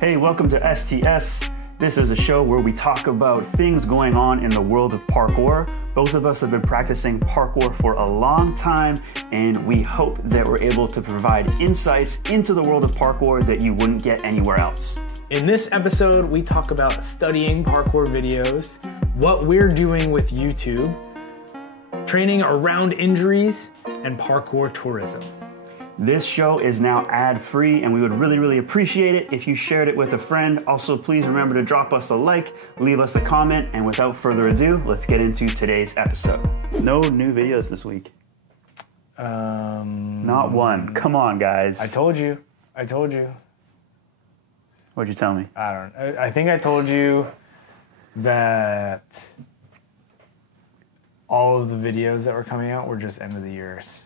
Hey, welcome to STS. This is a show where we talk about things going on in the world of parkour. Both of us have been practicing parkour for a long time, and we hope that we're able to provide insights into the world of parkour that you wouldn't get anywhere else. In this episode, we talk about studying parkour videos, what we're doing with YouTube, training around injuries, and parkour tourism. This show is now ad-free, and we would really appreciate it if you shared it with a friend. Also, please remember to drop us a like, leave us a comment, and without further ado, let's get into today's episode. No new videos this week. Not one. Come on, guys. I told you. What'd you tell me? I think I told you that all of the videos that were coming out were just end of the years.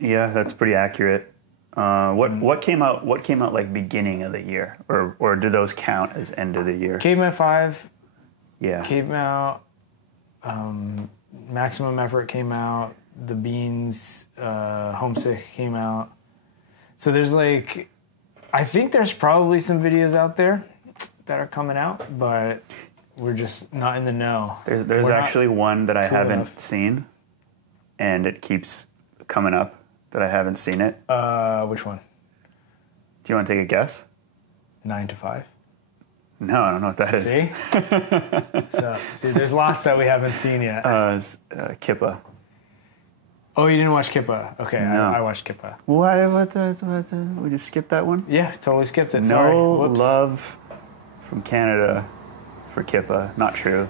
Yeah, that's pretty accurate. What came out? What came out like beginning of the year, or do those count as end of the year? Caveman 5. Yeah. Came out. Maximum Effort came out. The Beans, Homesick came out. So there's like, I think there's probably some videos out there that are coming out, but we're just not in the know. There's actually one that I haven't seen, and it keeps coming up that I haven't seen it. Which one? Do you want to take a guess? 9 to 5. No, I don't know what that is. See, there's lots that we haven't seen yet. Kippa. Oh, you didn't watch Kippa? Okay, no. I watched Kippa. What? We just skipped that one? Yeah, totally skipped it. No Sorry. Whoops. love from Canada for Kippa. Not true.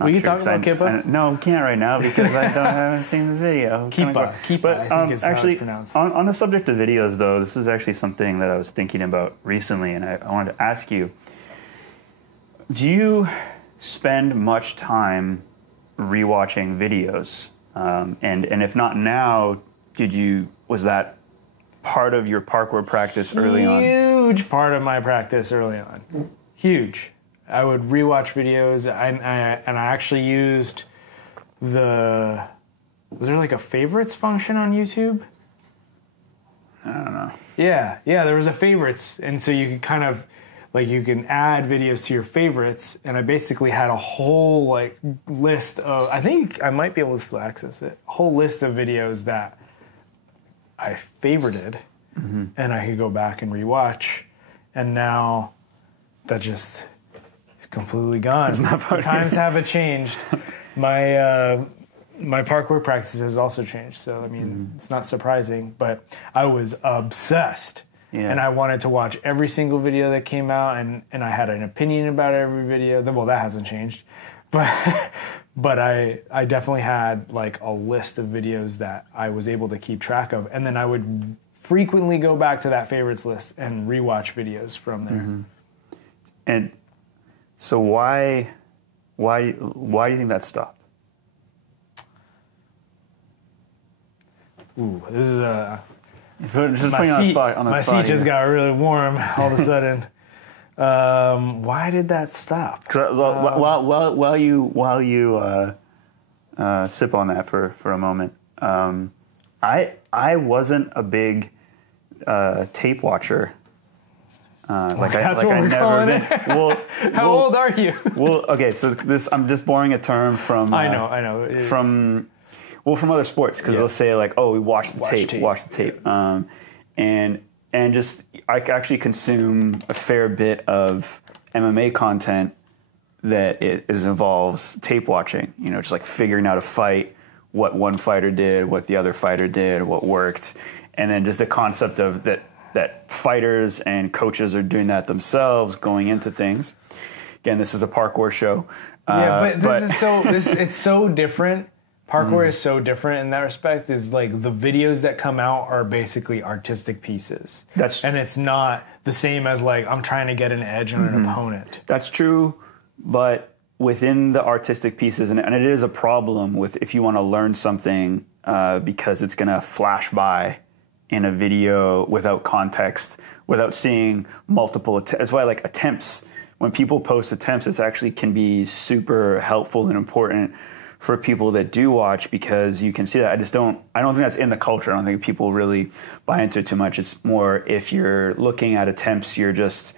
We can talk about Kippa? No, we can't right now because I haven't seen the video. Kippa, But I think it's actually, how it's pronounced. on the subject of videos, though, this is actually something that I was thinking about recently, and I wanted to ask you, do you spend much time rewatching videos? And if not now, was that part of your parkour practice early on? Huge part of my practice early on. Huge. I would rewatch videos, and I actually used was there like a favorites function on YouTube? I don't know. Yeah, there was a favorites, and so you could kind of, like, you can add videos to your favorites, and I basically had a whole, like, list of, I think I might be able to still access it, a whole list of videos that I favorited, and I could go back and rewatch, and now that just is completely gone. It's not part of Times haven't changed. My parkour practice has also changed, so, I mean, it's not surprising, but I was obsessed. Yeah. And I wanted to watch every single video that came out, and I had an opinion about every video. Well, that hasn't changed. But I definitely had like a list of videos that I was able to keep track of. And then I would frequently go back to that favorites list and rewatch videos from there. And so why do you think that stopped? Ooh, this is a... Just putting on the spot. My seat just got really warm all of a sudden. Why did that stop? While you sip on that for a moment, I wasn't a big tape watcher. That's what we're calling it. Well, How old are you? Well, okay, so I'm just borrowing a term from. I know. From other sports, because they'll say like, "Oh, we watched the tape," and just I actually consume a fair bit of MMA content that involves tape watching. You know, just like figuring out a fight, what one fighter did, what the other fighter did, what worked, and then just the concept of that fighters and coaches are doing that themselves, going into things. Again, this is a parkour show. It's so different. Parkour is so different in that respect. Is like the videos that come out are basically artistic pieces. And it's not the same as like I'm trying to get an edge on an opponent. That's true, but within the artistic pieces, and it is a problem with if you want to learn something because it's going to flash by in a video without context, without seeing multiple attempts. That's why like attempts, when people post attempts, it actually can be super helpful and important for people that do watch, because you can see that. I don't think that's in the culture. I don't think people really buy into it too much. It's more, if you're looking at attempts, you're just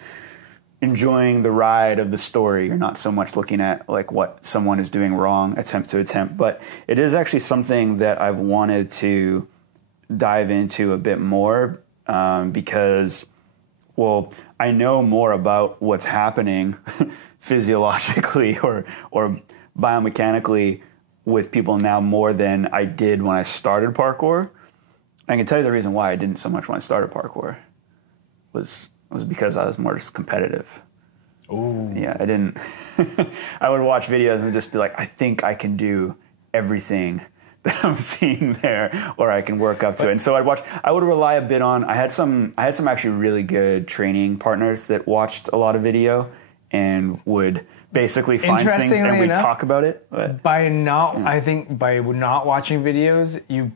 enjoying the ride of the story. You're not so much looking at like what someone is doing wrong attempt to attempt. But it is actually something that I've wanted to dive into a bit more, because, well, I know more about what's happening physiologically or biomechanically with people now more than I did when I started parkour. I can tell you the reason why I didn't so much when I started parkour was because I was more just competitive. Ooh. Yeah, I didn't. I would watch videos and just be like, I think I can do everything that I'm seeing there, or I can work up to it. And so I would rely a bit on, I had some actually really good training partners that watched a lot of video and would basically find things and we'd talk about it. But, I think by not watching videos, you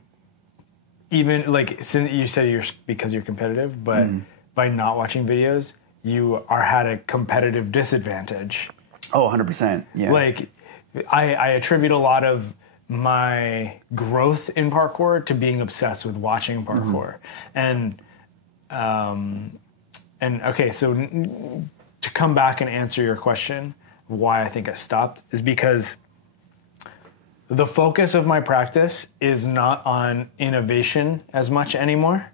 even, like, since you said because you're competitive, but by not watching videos, you are at a competitive disadvantage. Oh, 100%. Yeah. Like, I attribute a lot of my growth in parkour to being obsessed with watching parkour. And okay, so to come back and answer your question, why I think I stopped is because the focus of my practice is not on innovation as much anymore.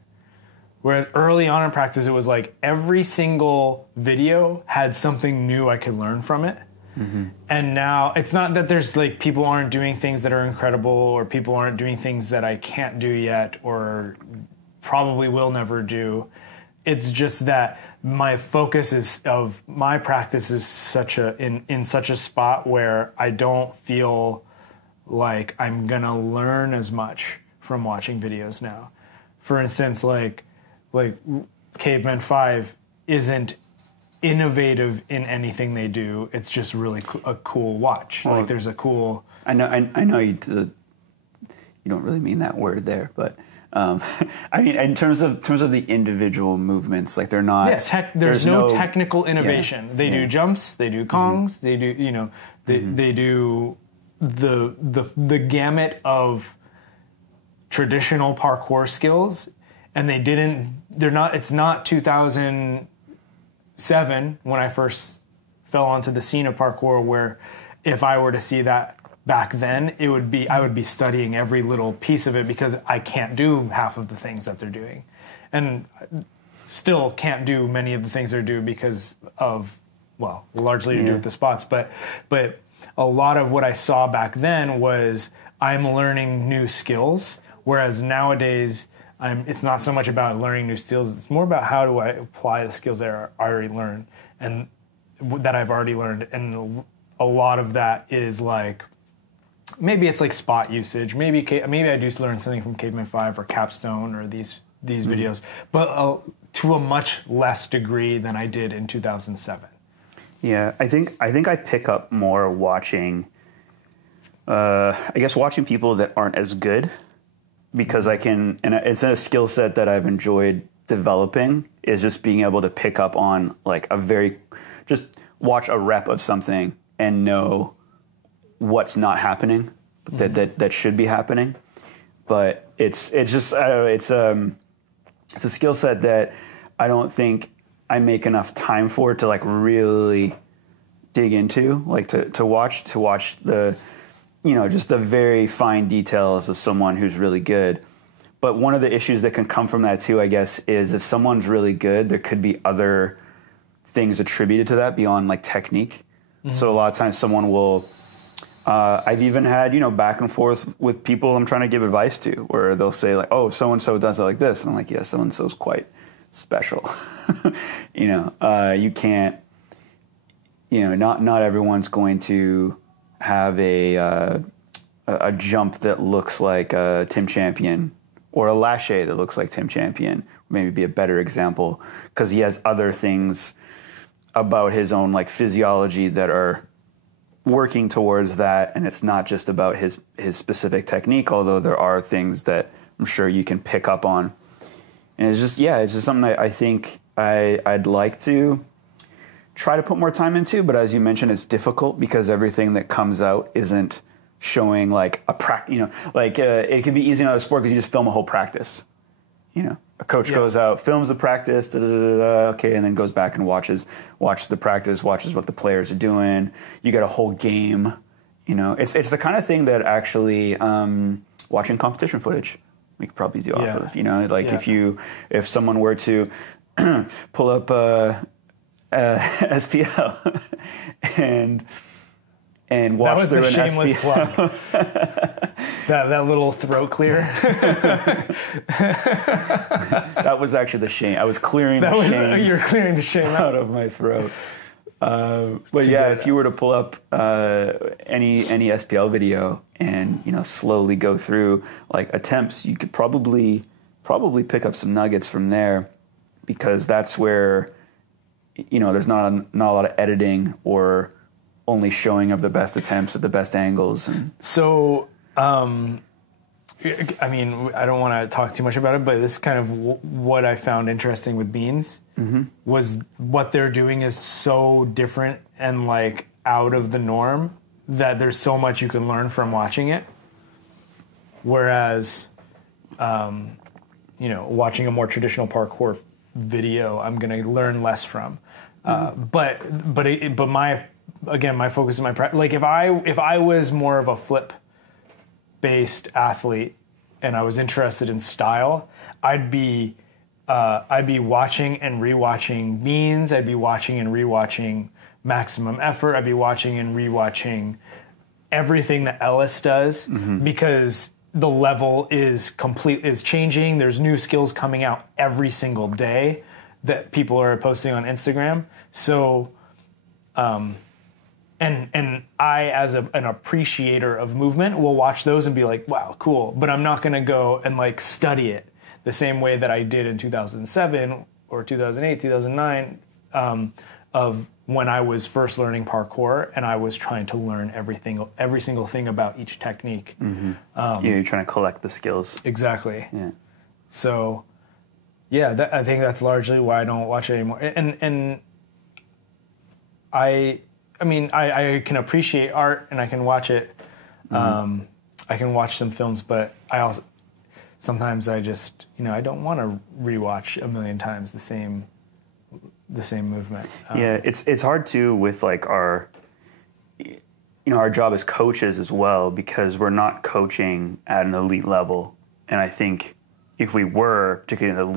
Whereas early on in practice, it was like every single video had something new I could learn from it. Mm-hmm. And now it's not that there's like people aren't doing things that are incredible, or people aren't doing things that I can't do yet or probably will never do. It's just that my focus of my practice is in such a spot where I don't feel like I'm gonna learn as much from watching videos now. For instance, like Caveman 5 isn't innovative in anything they do. It's just really a cool watch. Well, like there's a cool. I know you don't really mean that word there, but I mean in terms of the individual movements, like they're not. Yeah, there's no technical innovation. They do jumps, they do kongs, they do they do the gamut of traditional parkour skills, and it's not 2007 when I first fell onto the scene of parkour, where if I were to see that back then, I would be studying every little piece of it, because I can't do half of the things that they're doing, and still can't do many of the things they do because of, well, largely to do with the spots, but a lot of what I saw back then was I'm learning new skills, whereas nowadays it's not so much about learning new skills. It's more about how do I apply the skills that I already learned and that I've already learned. And a lot of that is like, maybe it's like spot usage. Maybe I do learn something from Caveman 5 or Capstone or these videos, but to a much less degree than I did in 2007. Yeah, I think I pick up more watching, watching people that aren't as good, because and it's a skill set that I've enjoyed developing, is just being able to pick up on like just watch a rep of something and know what's not happening that should be happening. But it's just it's a skill set that I don't think I make enough time for it to like really dig into, like to watch the, just the very fine details of someone who's really good. But one of the issues that can come from that too, I guess, is if someone's really good, there could be other things attributed to that beyond like technique. Mm-hmm. So a lot of times someone will, I've even had, back and forth with people I'm trying to give advice to, where they'll say like, oh, so-and-so does it like this. And I'm like, yeah, so-and-so's quite special. You can't, not everyone's going to have a jump that looks like Tim Champion, or a lache that looks like Tim Champion, maybe be a better example, because he has other things about his own like physiology that are working towards that, and it's not just about his specific technique, although there are things that I'm sure you can pick up on. And it's just something that I think I'd like to try to put more time into, but as you mentioned, it's difficult because everything that comes out isn't showing like it can be easy in other sport because you just film a whole practice. A coach goes out, films the practice, okay, and then goes back and watches the practice, watches what the players are doing. You get a whole game. It's the kind of thing that actually watching competition footage we could probably do off of. If someone were to pull up SPL and watch through an SPL. Plug. that little throat clear. That was actually the shame. I was clearing the shame. You're clearing the shame out of my throat. But yeah, if you were to pull up any SPL video and slowly go through like attempts, you could probably pick up some nuggets from there, because that's where there's not a lot of editing or only showing of the best attempts at the best angles. So, I mean, I don't want to talk too much about it, but this is kind of what I found interesting with Beans was what they're doing is so different and like out of the norm that there's so much you can learn from watching it. Whereas, watching a more traditional parkour video, I'm going to learn less from. But my focus is like if I was more of a flip based athlete and I was interested in style, I'd be watching and rewatching Beans. I'd be watching and rewatching Maximum Effort. I'd be watching and rewatching everything that Ellis does, because the level is changing. There's new skills coming out every single day that people are posting on Instagram. So, and I, as an appreciator of movement, will watch those and be like, wow, cool. But I'm not going to go and like study it the same way that I did in 2007 or 2008, 2009, of when I was first learning parkour and I was trying to learn every single thing about each technique. You're trying to collect the skills. Exactly. Yeah. So, yeah, I think that's largely why I don't watch it anymore. And I can appreciate art and I can watch it. I can watch some films, but sometimes I just, I don't want to rewatch a million times the same movement. It's hard too with like our job as coaches as well, because we're not coaching at an elite level. And I think if we were, particularly at an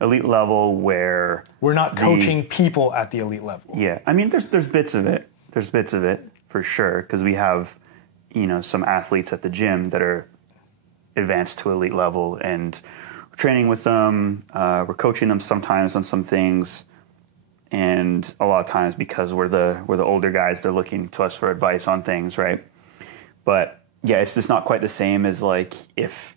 elite level where we're not coaching people at the elite level. Yeah. I mean, there's bits of it. There's bits of it for sure, because we have, some athletes at the gym that are advanced to elite level, and we're training with them. We're coaching them sometimes on some things, and a lot of times because we're the older guys, they're looking to us for advice on things, right? But yeah, it's just not quite the same as like if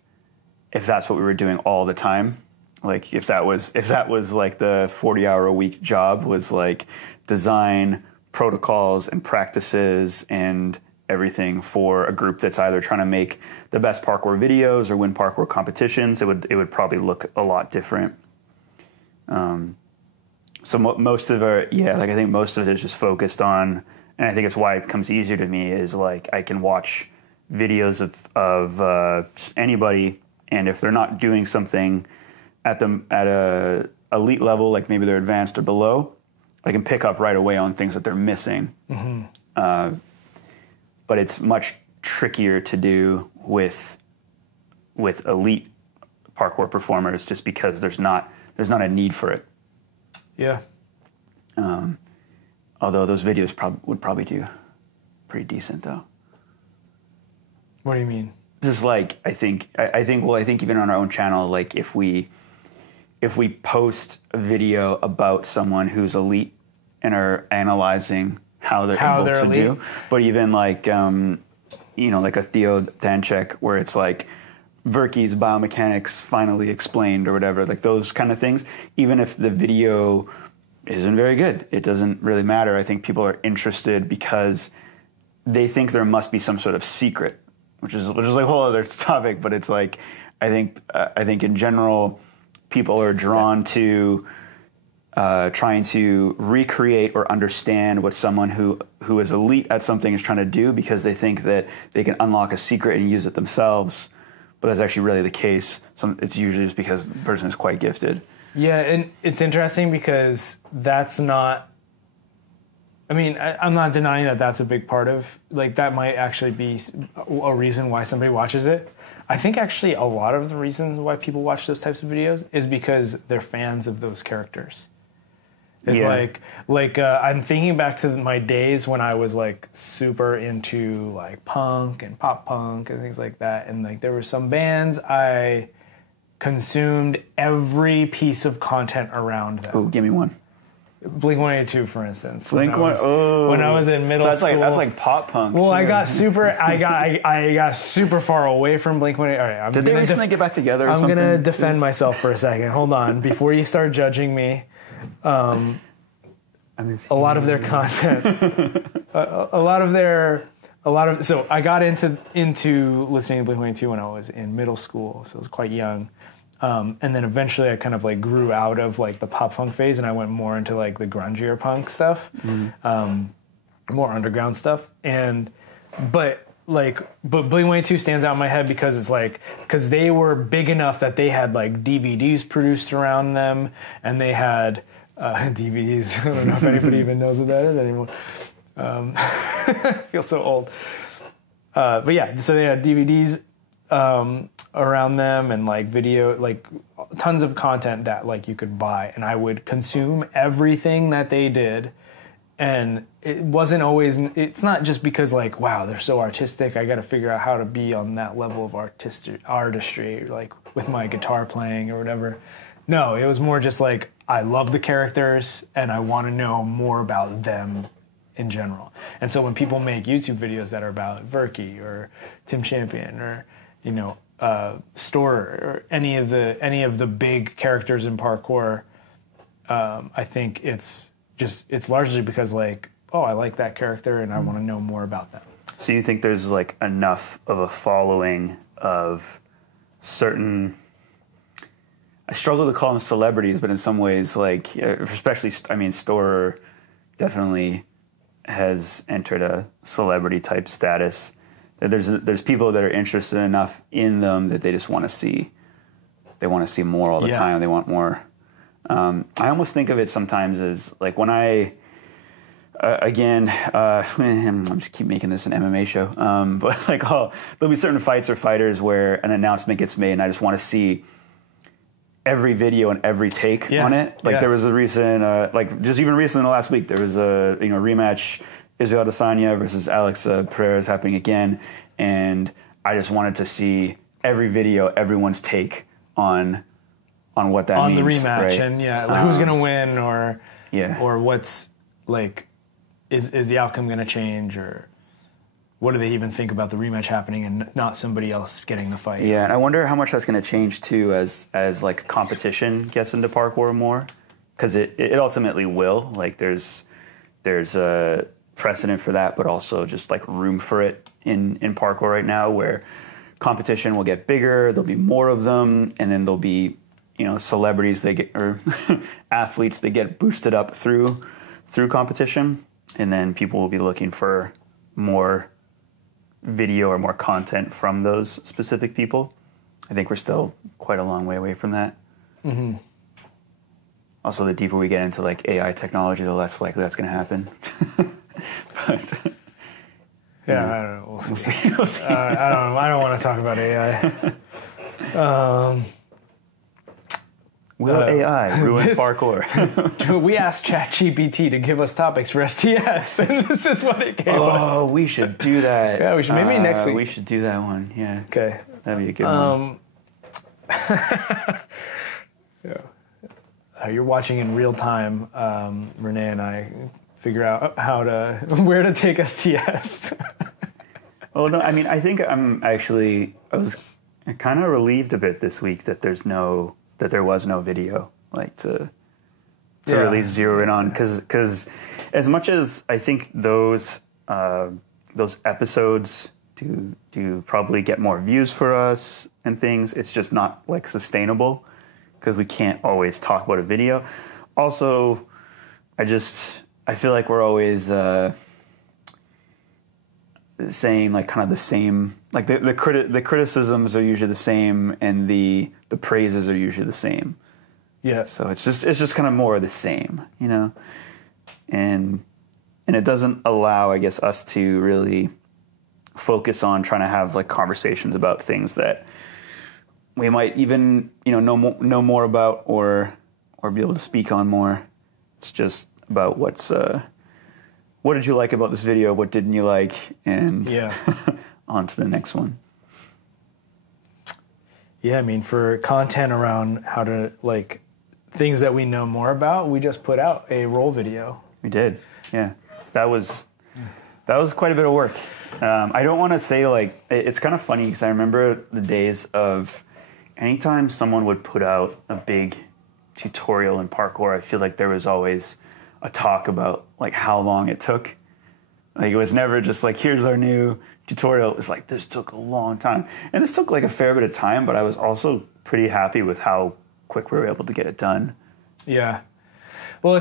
that's what we were doing all the time. Like if that was like the 40-hour-a-week job was like design protocols and practices and everything for a group that's either trying to make the best parkour videos or win parkour competitions, it would probably look a lot different. So most of I think most of it is just focused on, and I think it's why it becomes easier to me, is like I can watch videos of just anybody, and if they're not doing something at a elite level, like maybe they're advanced or below, I can pick up right away on things that they're missing. But it's much trickier to do with elite parkour performers, just because there's not a need for it. Yeah. Although those videos would probably do pretty decent, though. What do you mean? Just like I think even on our own channel, like if we post a video about someone who's elite and are analyzing how they're able to elite. Do, but even like like a Theo Danchek, where it's like Verkey's biomechanics finally explained or whatever, like those kind of things, even if the video isn't very good, it doesn't really matter. I think people are interested because they think there must be some sort of secret, which is like a whole other topic. But it's like I think in general, people are drawn to trying to recreate or understand what someone who is elite at something is trying to do because they think that they can unlock a secret and use it themselves. But that's actually really the case. It's usually just because the person is quite gifted. Yeah, and it's interesting because that's not... I mean, I'm not denying that that's a big part of... Like, that might actually be a reason why somebody watches it. I think actually a lot of the reasons why people watch those types of videos is because they're fans of those characters. It's I'm thinking back to my days when I was like super into like punk and pop punk and things like that. And like there were some bands I consumed every piece of content around them. Oh, give me one. Blink-182, for instance. When I was in middle school. That's like pop punk. Well, too. I got super far away from Blink-182. All right, did they recently get back together? Or something? I'm gonna defend myself for a second. Hold on, before you start judging me. A lot of their content, so I got into listening to Blink-182 when I was in middle school, so I was quite young. And then eventually I kind of like grew out of like the pop punk phase and I went more into like the grungier punk stuff, more underground stuff. But Blink-182 stands out in my head because they were big enough that they had like DVDs produced around them and they had DVDs. I don't know if anybody even knows what that is anymore. I feel so old. But yeah, so they had DVDs around them and like video, like tons of content that like you could buy, and I would consume everything that they did. And it wasn't always, it's not just because like, wow, they're so artistic, I got to figure out how to be on that level of artistry, like with my guitar playing or whatever. No, it was more just like, I love the characters and I want to know more about them in general. And so when people make YouTube videos that are about Verky or Tim Champion or, you know, Storer or any of the big characters in parkour, I think it's largely because like, oh, I like that character and I want to know more about them. So you think there's like enough of a following of certain, I struggle to call them celebrities, but in some ways, like, especially, I mean, Storer definitely has entered a celebrity type status. There's people that are interested enough in them that they just want to see. They want to see more all the time. They want more. I almost think of it sometimes as like when I, I'm just keep making this an MMA show. But like, there'll be certain fights or fighters where an announcement gets made, and I just want to see every video and every take on it. Like there was a recent, just even recently in the last week, there was a rematch. Israel Adesanya versus Alex Pereira is happening again, and I just wanted to see every video, everyone's take on what that means. On the rematch, right? And who's going to win, or what's, like, is the outcome going to change, or what do they even think about the rematch happening and not somebody else getting the fight? Yeah, and I wonder how much that's going to change, too, as like, competition gets into parkour more, because it ultimately will. Like, there's a precedent for that, but also just like room for it in parkour right now, where competition will get bigger, there'll be more of them, and then there'll be celebrities or athletes that get boosted up through competition, and then people will be looking for more video or more content from those specific people. I think we're still quite a long way away from that. Mm-hmm. Also, the deeper we get into like AI technology, the less likely that's going to happen. But I don't know. We'll see. We'll see. I don't want to talk about AI. Will AI ruin parkour? We asked ChatGPT to give us topics for STS, and this is what it gave us. Oh, we should do that. Yeah, we should. Maybe next week. We should do that one. Yeah. Okay. That'd be a good one. You're watching in real time. Rene and I figure out where to take STS. Oh no! I mean, I think I was kind of relieved a bit this week that there was no video, like to really zero in on, because as much as I think those episodes do probably get more views for us and things, it's just not like sustainable, because we can't always talk about a video. also, I feel like we're always saying like kind of the same, like the criticisms are usually the same, and the praises are usually the same. Yeah. So it's just kind of more of the same, you know, and it doesn't allow, I guess, us to really focus on trying to have like conversations about things that we might even, you know more about or be able to speak on more. It's just about what did you like about this video, what didn't you like, and on to the next one. Yeah, I mean, for content around how to, like, things that we know more about, we just put out a roll video. We did, yeah. That was quite a bit of work. I don't want to say, like, it's kind of funny because I remember the days of anytime someone would put out a big tutorial in parkour, I feel like there was always a talk about like how long it took. Like it was never just like, here's our new tutorial. It was like, this took a long time. And this took like a fair bit of time, but I was also pretty happy with how quick we were able to get it done. Yeah. Well,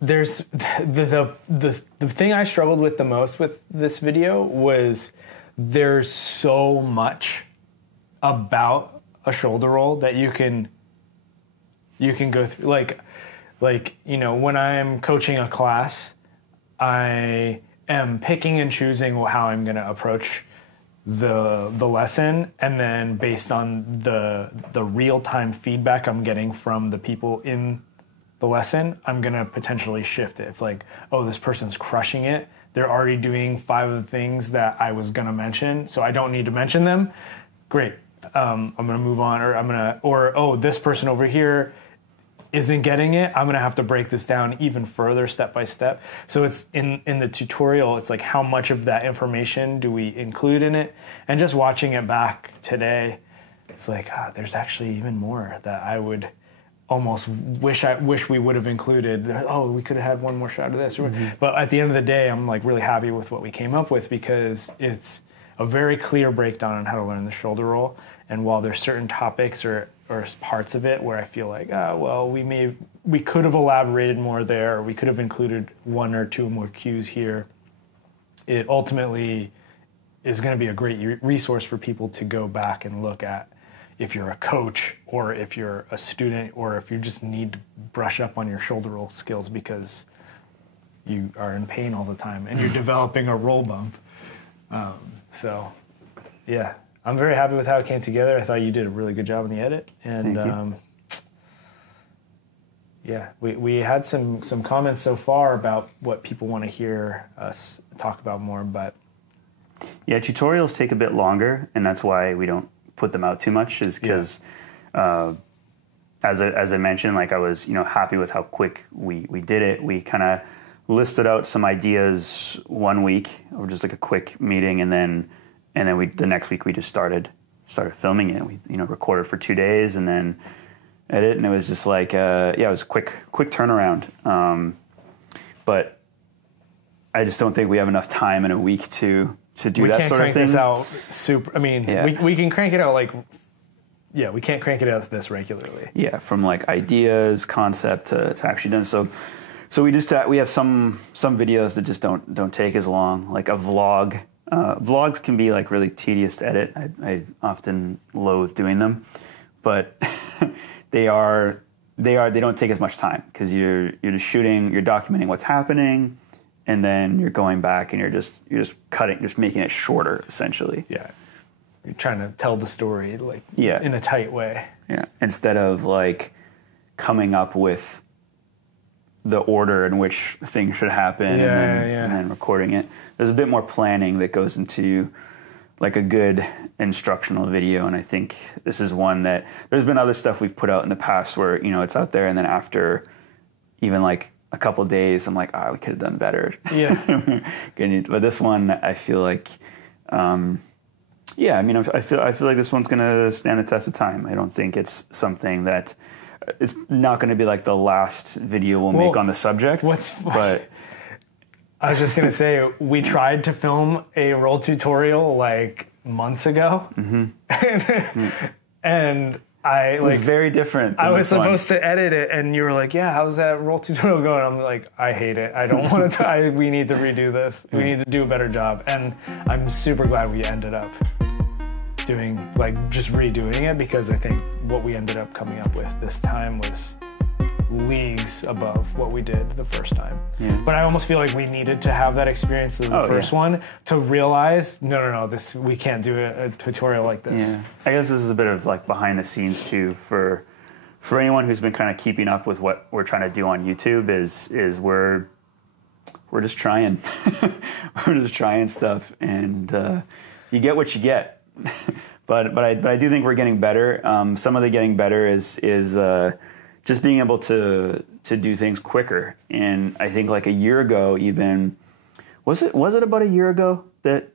there's the thing I struggled with the most with this video was there's so much about a shoulder roll that you can go through. Like, you know, when I'm coaching a class, I am picking and choosing how I'm going to approach the lesson, and then based on the real-time feedback I'm getting from the people in the lesson, I'm going to potentially shift it. It's like, oh, this person's crushing it. They're already doing 5 of the things that I was going to mention, so I don't need to mention them. Great. I'm going to move on, or oh, this person over here isn't getting it. I'm going to have to break this down even further step by step. So it's in the tutorial, it's like how much of that information do we include in it? And just watching it back today, it's like, there's actually even more that I would almost wish we would have included. Oh, we could have had one more shot of this. Mm-hmm. But at the end of the day, I'm like really happy with what we came up with, because it's a very clear breakdown on how to learn the shoulder roll. And while there's certain topics or parts of it where I feel like, well, we could have elaborated more there, or we could have included 1 or 2 more cues here, it ultimately is going to be a great resource for people to go back and look at if you're a coach, or if you're a student, or if you just need to brush up on your shoulder roll skills because you are in pain all the time and you're developing a roll bump. So, yeah. I'm very happy with how it came together. I thought you did a really good job in the edit. And Thank you. Yeah, we had some comments so far about what people want to hear us talk about more, but yeah, tutorials take a bit longer, and that's why we don't put them out too much, is because as I mentioned, like I was, you know, happy with how quick we did it. We kind of listed out some ideas one week, or just like a quick meeting, and then the next week we just started filming it. We, you know, recorded for 2 days and then edit, and it was just like it was a quick turnaround. But I just don't think we have enough time in a week to do that sort of thing. We can't crank this out super. I mean, we can crank it out we can't crank it out this regularly. Yeah, from like ideas, concept to actually done. So we have some videos that just don't take as long, like a vlog. Vlogs can be like really tedious to edit. I often loathe doing them, but they don't take as much time, because you're just shooting, you're documenting what's happening, and then you're going back and you're just cutting, just making it shorter essentially. Yeah, you're trying to tell the story in a tight way. Yeah, instead of like coming up with the order in which things should happen and then recording it. There's a bit more planning that goes into like a good instructional video, and I think this is one that there's been other stuff we've put out in the past where, you know, it's out there, and then after even like a couple of days, I'm like, we could have done better. Yeah. But this one, I feel like, I mean, I feel like this one's going to stand the test of time. I don't think it's something that, it's not going to be like the last video we'll make on the subject. But I was just going to say, we tried to film a roll tutorial like months ago. Mm-hmm. and It was very different. I was supposed to edit it, and you were like, "Yeah, how's that roll tutorial going?" I'm like, "I hate it. I don't want to. We need to redo this. We need to do a better job." And I'm super glad we ended up doing just redoing it, because I think what we ended up coming up with this time was leagues above what we did the first time. Yeah. But I almost feel like we needed to have that experience of the first one to realize, no, we can't do a tutorial like this. Yeah. I guess this is a bit of behind the scenes too for anyone who's been kind of keeping up with what we're trying to do on YouTube is we're just trying. We're just trying stuff, and you get what you get. but I do think we're getting better. Some of the getting better is just being able to do things quicker. And I think a year ago, even was it about a year ago that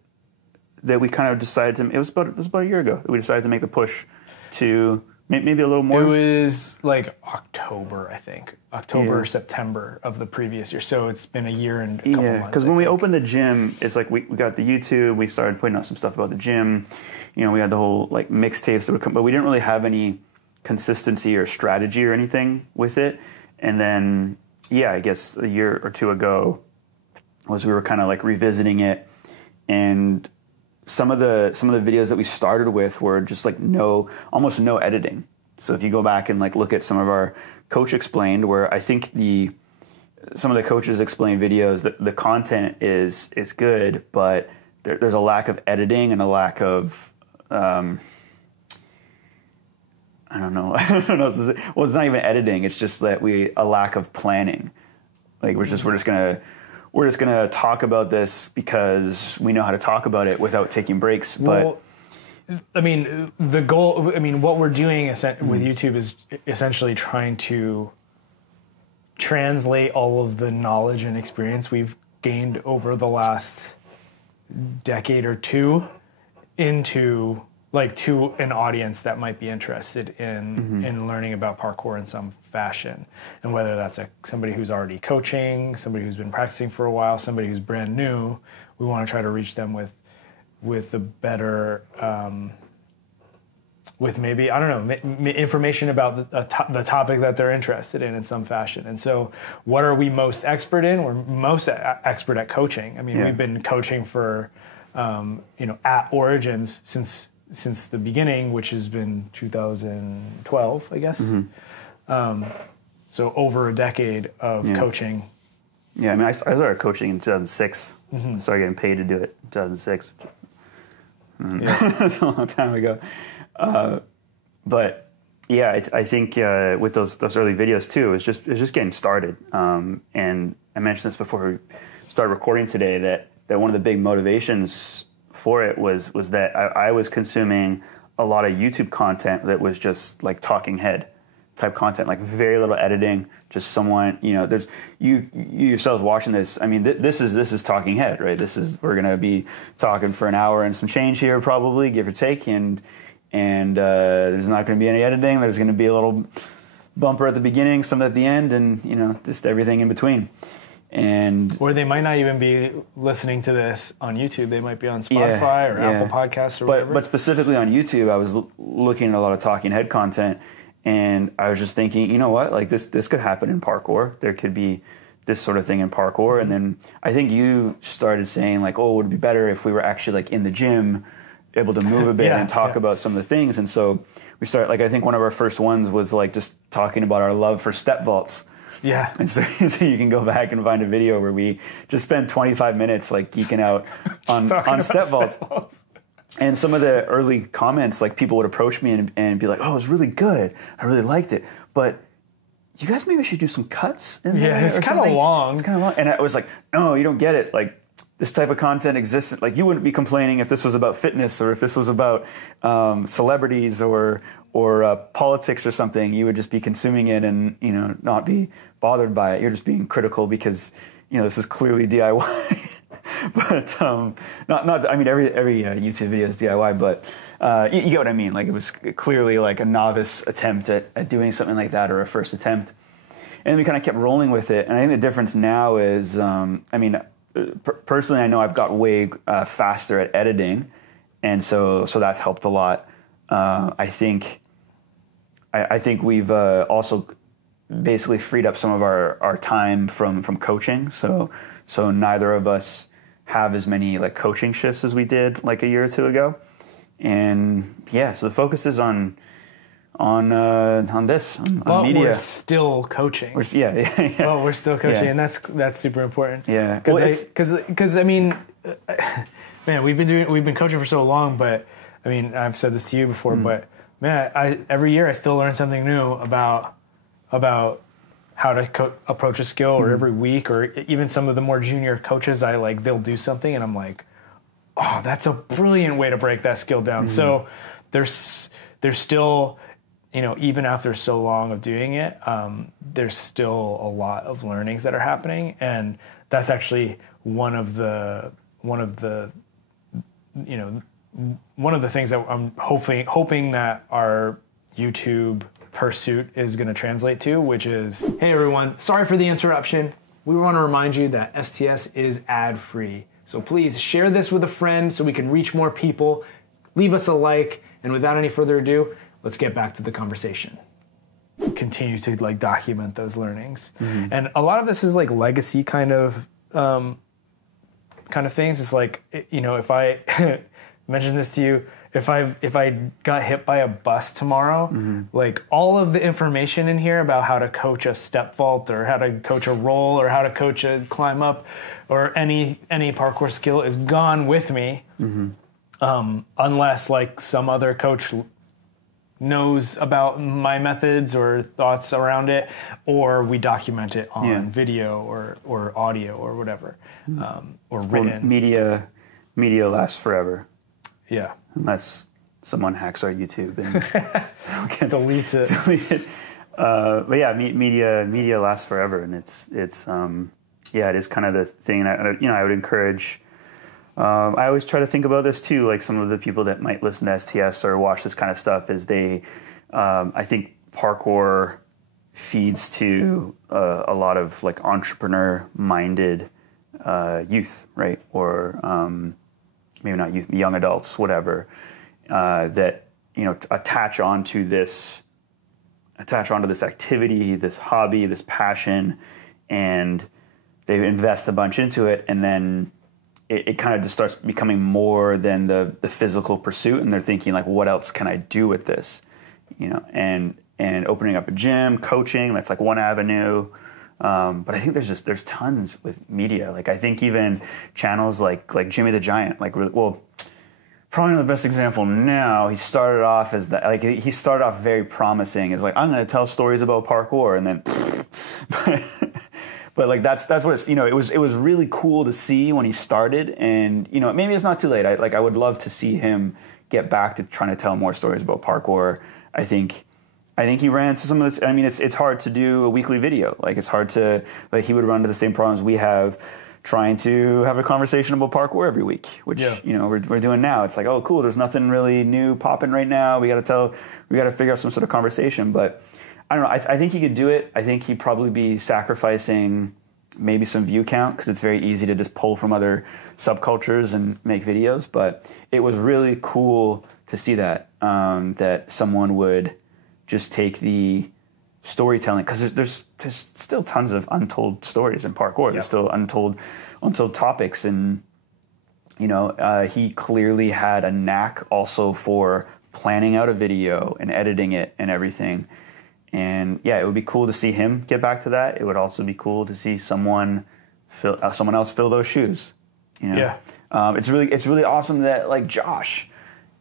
we kind of decided to. It was about a year ago that we decided to make the push to maybe a little more. It was October, I think. October or September of the previous year. So it's been a year and a couple months. Because when we opened the gym, it's we got the YouTube. We started putting out some stuff about the gym. We had the whole mixtapes that would come, but we didn't really have any consistency or strategy or anything with it. And then I guess a year or two ago we were kind of revisiting it, and some of the videos that we started with were just almost no editing. So if you go back and look at some of our Coach Explained, where I think some of the Coaches Explained videos, the content is good, but there's a lack of editing and a lack of I don't know. Well, it's not even editing. It's just that a lack of planning. We're just gonna talk about this because we know how to talk about it without taking breaks. But I mean, the goal. I mean, what we're doing with YouTube is essentially trying to translate all of the knowledge and experience we've gained over the last decade or two into to an audience that might be interested in learning about parkour in some fashion. And whether that's somebody who's already coaching, somebody who's been practicing for a while, somebody who's brand new, we want to try to reach them with a better, with maybe, I don't know, information about the topic that they're interested in some fashion. And so what are we most expert in? We're most expert at coaching. I mean, we've been coaching for, at Origins since the beginning, which has been 2012, I guess. So over a decade of coaching. Yeah, I mean, I started coaching in 2006. I started getting paid to do it in 2006. That's a long time ago. But I think with those early videos too, it's just getting started. And I mentioned this before we started recording today, that one of the big motivations for it was that I was consuming a lot of YouTube content that was just talking head type content, very little editing, just someone, there's you yourselves watching this. I mean, this is talking head, right? We're going to be talking for an hour and some change here, probably, give or take. And there's not going to be any editing. There's going to be a little bumper at the beginning, some at the end, and, just everything in between. Or they might not even be listening to this on YouTube. They might be on Spotify or Apple Podcasts or whatever. But specifically on YouTube, I was looking at a lot of talking head content, and I was just thinking, you know what? This could happen in parkour. There could be this sort of thing in parkour. And then I think you started saying oh, it would be better if we were actually in the gym, able to move a bit and talk about some of the things. And so we started, I think one of our first ones was just talking about our love for step vaults. Yeah. And so you can go back and find a video where we just spent 25 minutes geeking out on step vaults. And some of the early comments, people would approach me and be like, "Oh, it was really good. I really liked it. But you guys maybe should do some cuts in there." Yeah, it's kind of long. It's kind of long. And I was like, "No, you don't get it. This type of content exists. You wouldn't be complaining if this was about fitness or if this was about celebrities or politics or something. You would just be consuming it and not be bothered by it. You're just being critical because this is clearly DIY." But not. I mean, every YouTube video is DIY, but you get what I mean. It was clearly a novice attempt at doing something like that, or a first attempt, and we kind of kept rolling with it. And I think the difference now is, personally, I know I've got way faster at editing, and so that's helped a lot. I think I think we've also basically freed up some of our time from coaching. So neither of us have as many like coaching shifts as we did like a year or two ago. And yeah, so the focus is on this, on media. We're still coaching. We're still coaching, and that's super important. Yeah, because I mean, man, we've been coaching for so long, but I mean, I've said this to you before, but man, every year I still learn something new about how to approach a skill, or every week, or even some of the more junior coaches, they'll do something, and I'm like, oh, that's a brilliant way to break that skill down. So there's still, even after so long of doing it, there's still a lot of learnings that are happening, and that's actually one of the things that I'm hoping that our YouTube pursuit is going to translate to, which is, hey everyone, sorry for the interruption. We want to remind you that STS is ad-free. So please share this with a friend so we can reach more people. Leave us a like, and without any further ado, let's get back to the conversation. Continue to document those learnings. And a lot of this is legacy kind of things. It's if I mention this to you, if I got hit by a bus tomorrow, all of the information in here about how to coach a step vault, or how to coach a roll, or how to coach a climb up, or any parkour skill is gone with me, unless some other coach knows about my methods or thoughts around it, or we document it on video or audio or whatever, or written. Well, media lasts forever. Yeah. Unless someone hacks our YouTube and deletes it. But yeah, media lasts forever, and it's it is kind of the thing. I would encourage. I always try to think about this too. Like some of the people that might listen to STS or watch this kind of stuff, is I think parkour feeds to a lot of entrepreneur-minded youth, right? Or maybe not youth, young adults, whatever, that attach onto this activity, this hobby, this passion, and they invest a bunch into it, and then it kind of just starts becoming more than the physical pursuit, and they're thinking what else can I do with this, and opening up a gym, coaching, that's one avenue. But I think there's tons with media. I think even channels like Jimmy the Giant, probably the best example now. He started off as he started off very promising as I'm going to tell stories about parkour, and then, but that's what it's, it was really cool to see when he started, and maybe it's not too late. I would love to see him get back to trying to tell more stories about parkour. I think he ran into some of this. I mean, it's hard to do a weekly video. It's hard to, he would run into the same problems we have trying to have a conversation about parkour every week, which, we're doing now. It's oh, cool. There's nothing really new popping right now. We got to figure out some sort of conversation. But I don't know. I think he could do it. I think he'd probably be sacrificing maybe some view count, because it's very easy to just pull from other subcultures and make videos. But it was really cool to see that someone would just take the storytelling, because there's still tons of untold stories in parkour. There's still untold topics, and he clearly had a knack also for planning out a video and editing it and everything. And yeah, it would be cool to see him get back to that. It would also be cool to see someone else fill those shoes. It's really awesome that Josh.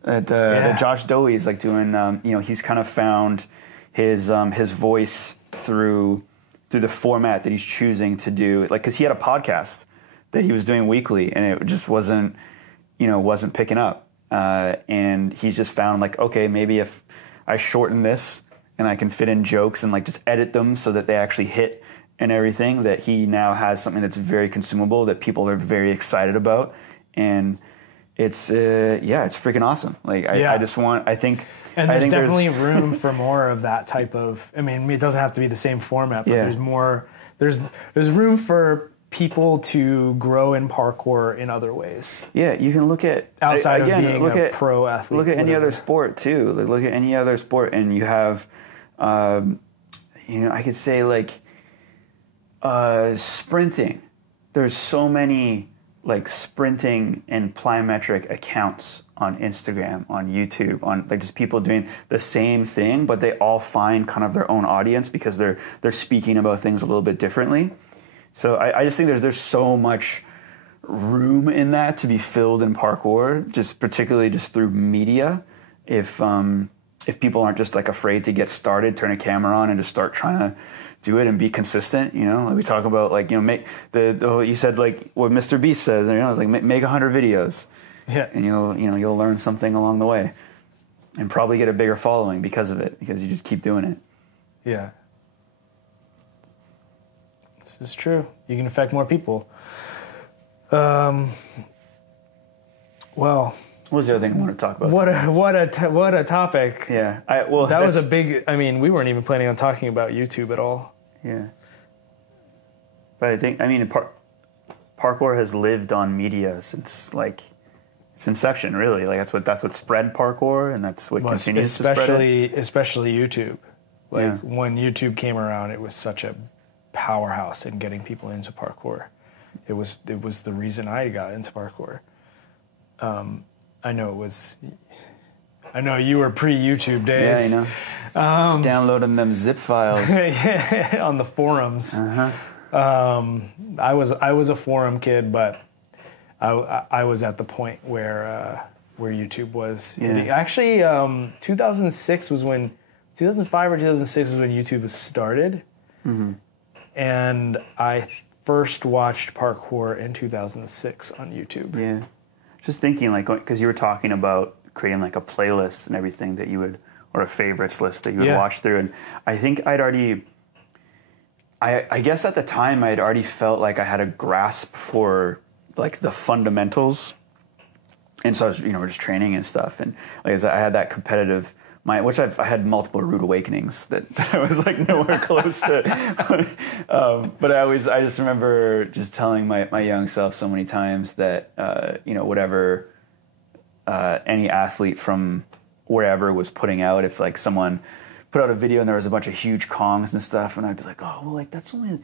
That Josh Dowie is doing, he's kind of found his voice through the format that he's choosing to do. Because he had a podcast that he was doing weekly, and it just wasn't picking up. And he's just found okay, maybe if I shorten this and I can fit in jokes and just edit them so that they actually hit and everything, that he now has something that's very consumable that people are very excited about. And it's freaking awesome. I think there's definitely room for more of that type of. I mean, it doesn't have to be the same format, but there's more. There's room for people to grow in parkour in other ways. Yeah, you can look at outside of being a pro athlete. Look at any other sport too. Look at any other sport, and you have I could say like sprinting. There's so many like sprinting and plyometric accounts on Instagram, on YouTube, on like just people doing the same thing, but they all find kind of their own audience because they're speaking about things a little bit differently. So I just think there's so much room in that to be filled in parkour, just particularly just through media. If people aren't just like afraid to get started, turn a camera on and just start trying to do it and be consistent, like we talk about, like, make you said like what Mr. Beast says, it's like make 100 videos, and you'll learn something along the way, and probably get a bigger following because of it, because you just keep doing it. Yeah, this is true. You can affect more people. Well, what was the other thing I wanted to talk about? What a topic. Yeah. That was a big... I mean, we weren't even planning on talking about YouTube at all. Yeah. But I think, parkour has lived on media since, like, its inception, really. Like, that's what spread parkour, and that's what continues to spread it. Especially YouTube. Like, when YouTube came around, it was such a powerhouse in getting people into parkour. It was the reason I got into parkour. I know you were pre-YouTube days. Yeah, I know. Downloading them zip files on the forums. Uh-huh. I was a forum kid, but I was at the point where YouTube was. Yeah. Actually, 2005 or 2006 was when YouTube was started, and I first watched parkour in 2006 on YouTube. Yeah. Just thinking, like, because you were talking about creating like a playlist and everything that you would, or a favorites list that you would watch through, and I think I guess at the time I'd already felt like I had a grasp for like the fundamentals, and so I was just training and stuff, and like I had that competitive mind, which I had multiple rude awakenings that I was like nowhere close to. But I just remember just telling my young self so many times that whatever any athlete from wherever was putting out, if like someone put out a video and there was a bunch of huge Kongs and stuff, and I'd be like, oh well, like that only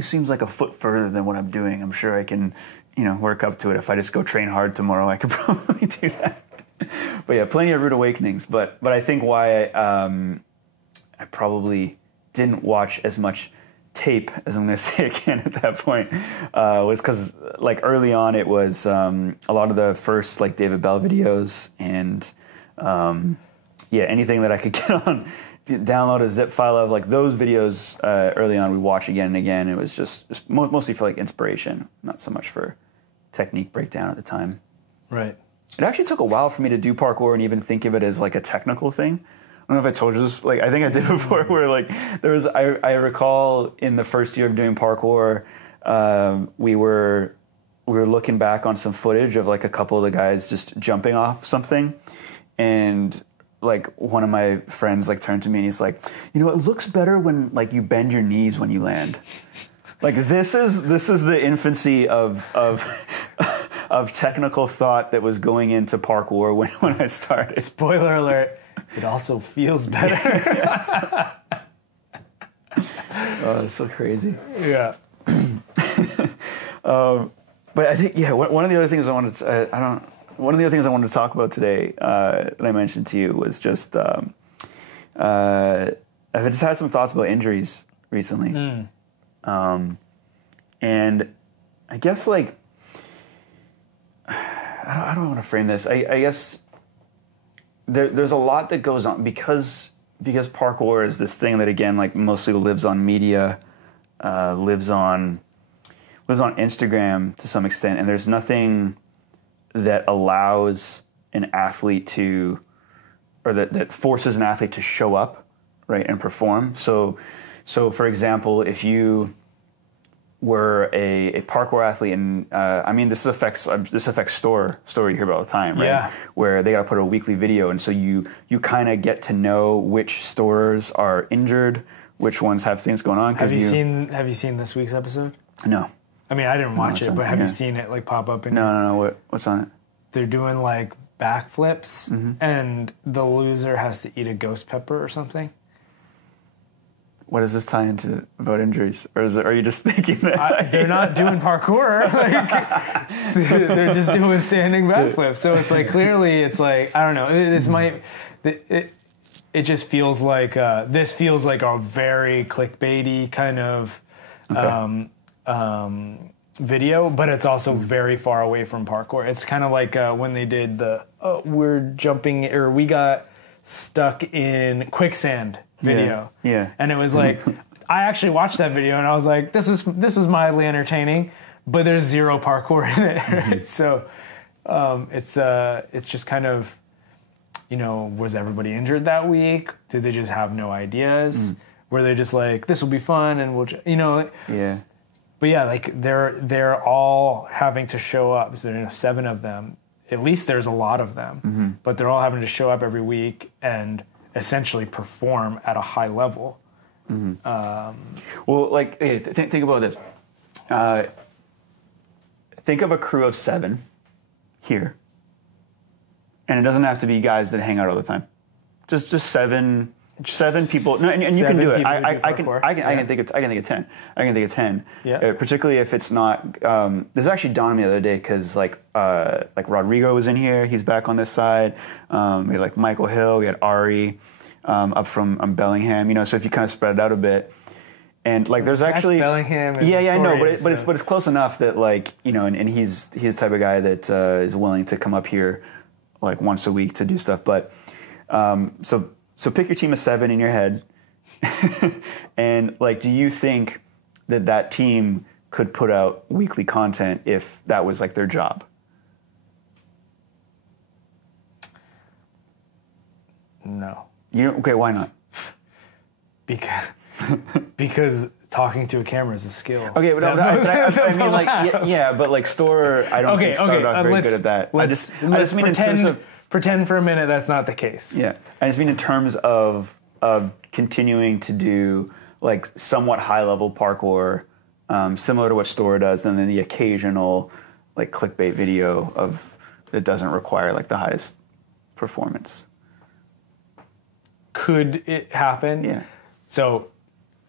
seems like a foot further than what I'm doing. I'm sure I can work up to it. If I just go train hard tomorrow, I could probably do that. But yeah, plenty of rude awakenings. But I think why I probably didn't watch as much tape, as I'm going to say again at that point, was because like early on it was a lot of the first like David Bell videos, and anything that I could get on, download a zip file of, like those videos early on we watched again and again. It was just mostly for like inspiration, not so much for technique breakdown at the time. Right. It actually took a while for me to do parkour and even think of it as like a technical thing. I don't know if I told you this, like I think I did before, where like there was, I recall in the first year of doing parkour, we were looking back on some footage of like a couple of the guys just jumping off something, and like one of my friends like turned to me and he's like, it looks better when like you bend your knees when you land. Like this is the infancy of technical thought that was going into parkour when I started. Spoiler alert, it also feels better. Oh, that's so crazy. Yeah. But I think one of the other things I wanted to talk about today that I mentioned to you was just I've just had some thoughts about injuries recently. And I guess like I don't want to frame this. I guess there's a lot that goes on because parkour is this thing that again like mostly lives on media, lives on Instagram to some extent, and there's nothing that allows an athlete to, or that forces an athlete to show up, right, and perform. So for example, if you were a parkour athlete, and this affects store you hear about all the time, right? Yeah. Where they got to put a weekly video, and so you kind of get to know which stores are injured, which ones have things going on. Have you seen this week's episode? No. I mean, I didn't watch it, but have you seen it like pop up? No. What's on it? They're doing like backflips, and the loser has to eat a ghost pepper or something. what does this tie into about injuries? Or are you just thinking that? They're not doing parkour. Like, they're just doing standing backflips. So it's like, clearly it's like, I don't know. It just feels like, this feels like a very clickbaity kind of video, but it's also very far away from parkour. It's kind of like when they did we got stuck in quicksand video. Yeah. And it was like, I actually watched that video and I was like, this was mildly entertaining, but there's zero parkour in it. Right? So it's just kind of, was everybody injured that week? Did they just have no ideas? Were they just like, this will be fun and we'll, Yeah. But yeah, like they're all having to show up. So 7 of them. At least there's a lot of them, but they're all having to show up every week and essentially perform at a high level. Well, like, hey, think about this. Think of a crew of 7 here, and it doesn't have to be guys that hang out all the time. Just 7 people. No, and you can do it. I can think of 10. I can think of 10. Yeah. Particularly if it's not. This actually dawned on me the other day because like Rodrigo was in here. He's back on this side. We had like Michael Hill. We had Ari up from Bellingham. So if you kind of spread it out a bit, and like there's actually Bellingham. I know, but it's close enough that like and he's the type of guy that is willing to come up here like once a week to do stuff. But So pick your team of 7 in your head, and like, do you think that team could put out weekly content if that was like their job? No. Okay, why not? Because talking to a camera is a skill. Okay, but I mean, like, but like Store, I don't think started off very good at that. I just mean in terms of. Pretend for a minute that's not the case. Yeah, I just mean in terms of continuing to do like somewhat high level parkour, similar to what Store does, and then the occasional like clickbait video that doesn't require like the highest performance. Could it happen? Yeah. So,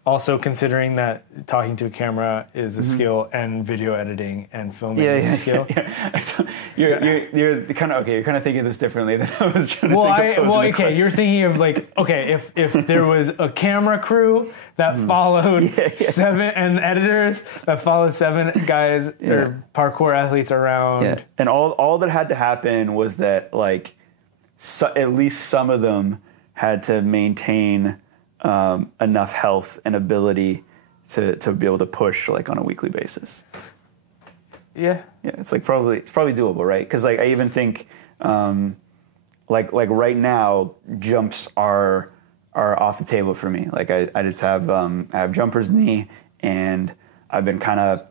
also considering that talking to a camera is a skill and video editing and filming is a skill. You're kind of you're kind of thinking this differently than I was trying to think. You're thinking of like, if there was a camera crew that followed 7 and editors that followed 7 guys or parkour athletes around, and all that had to happen was that like at least some of them had to maintain enough health and ability to be able to push like on a weekly basis. Yeah, it's probably doable, right? Because like I even think like right now jumps are off the table for me. Like I just have I have jumper's knee, and I've been kind of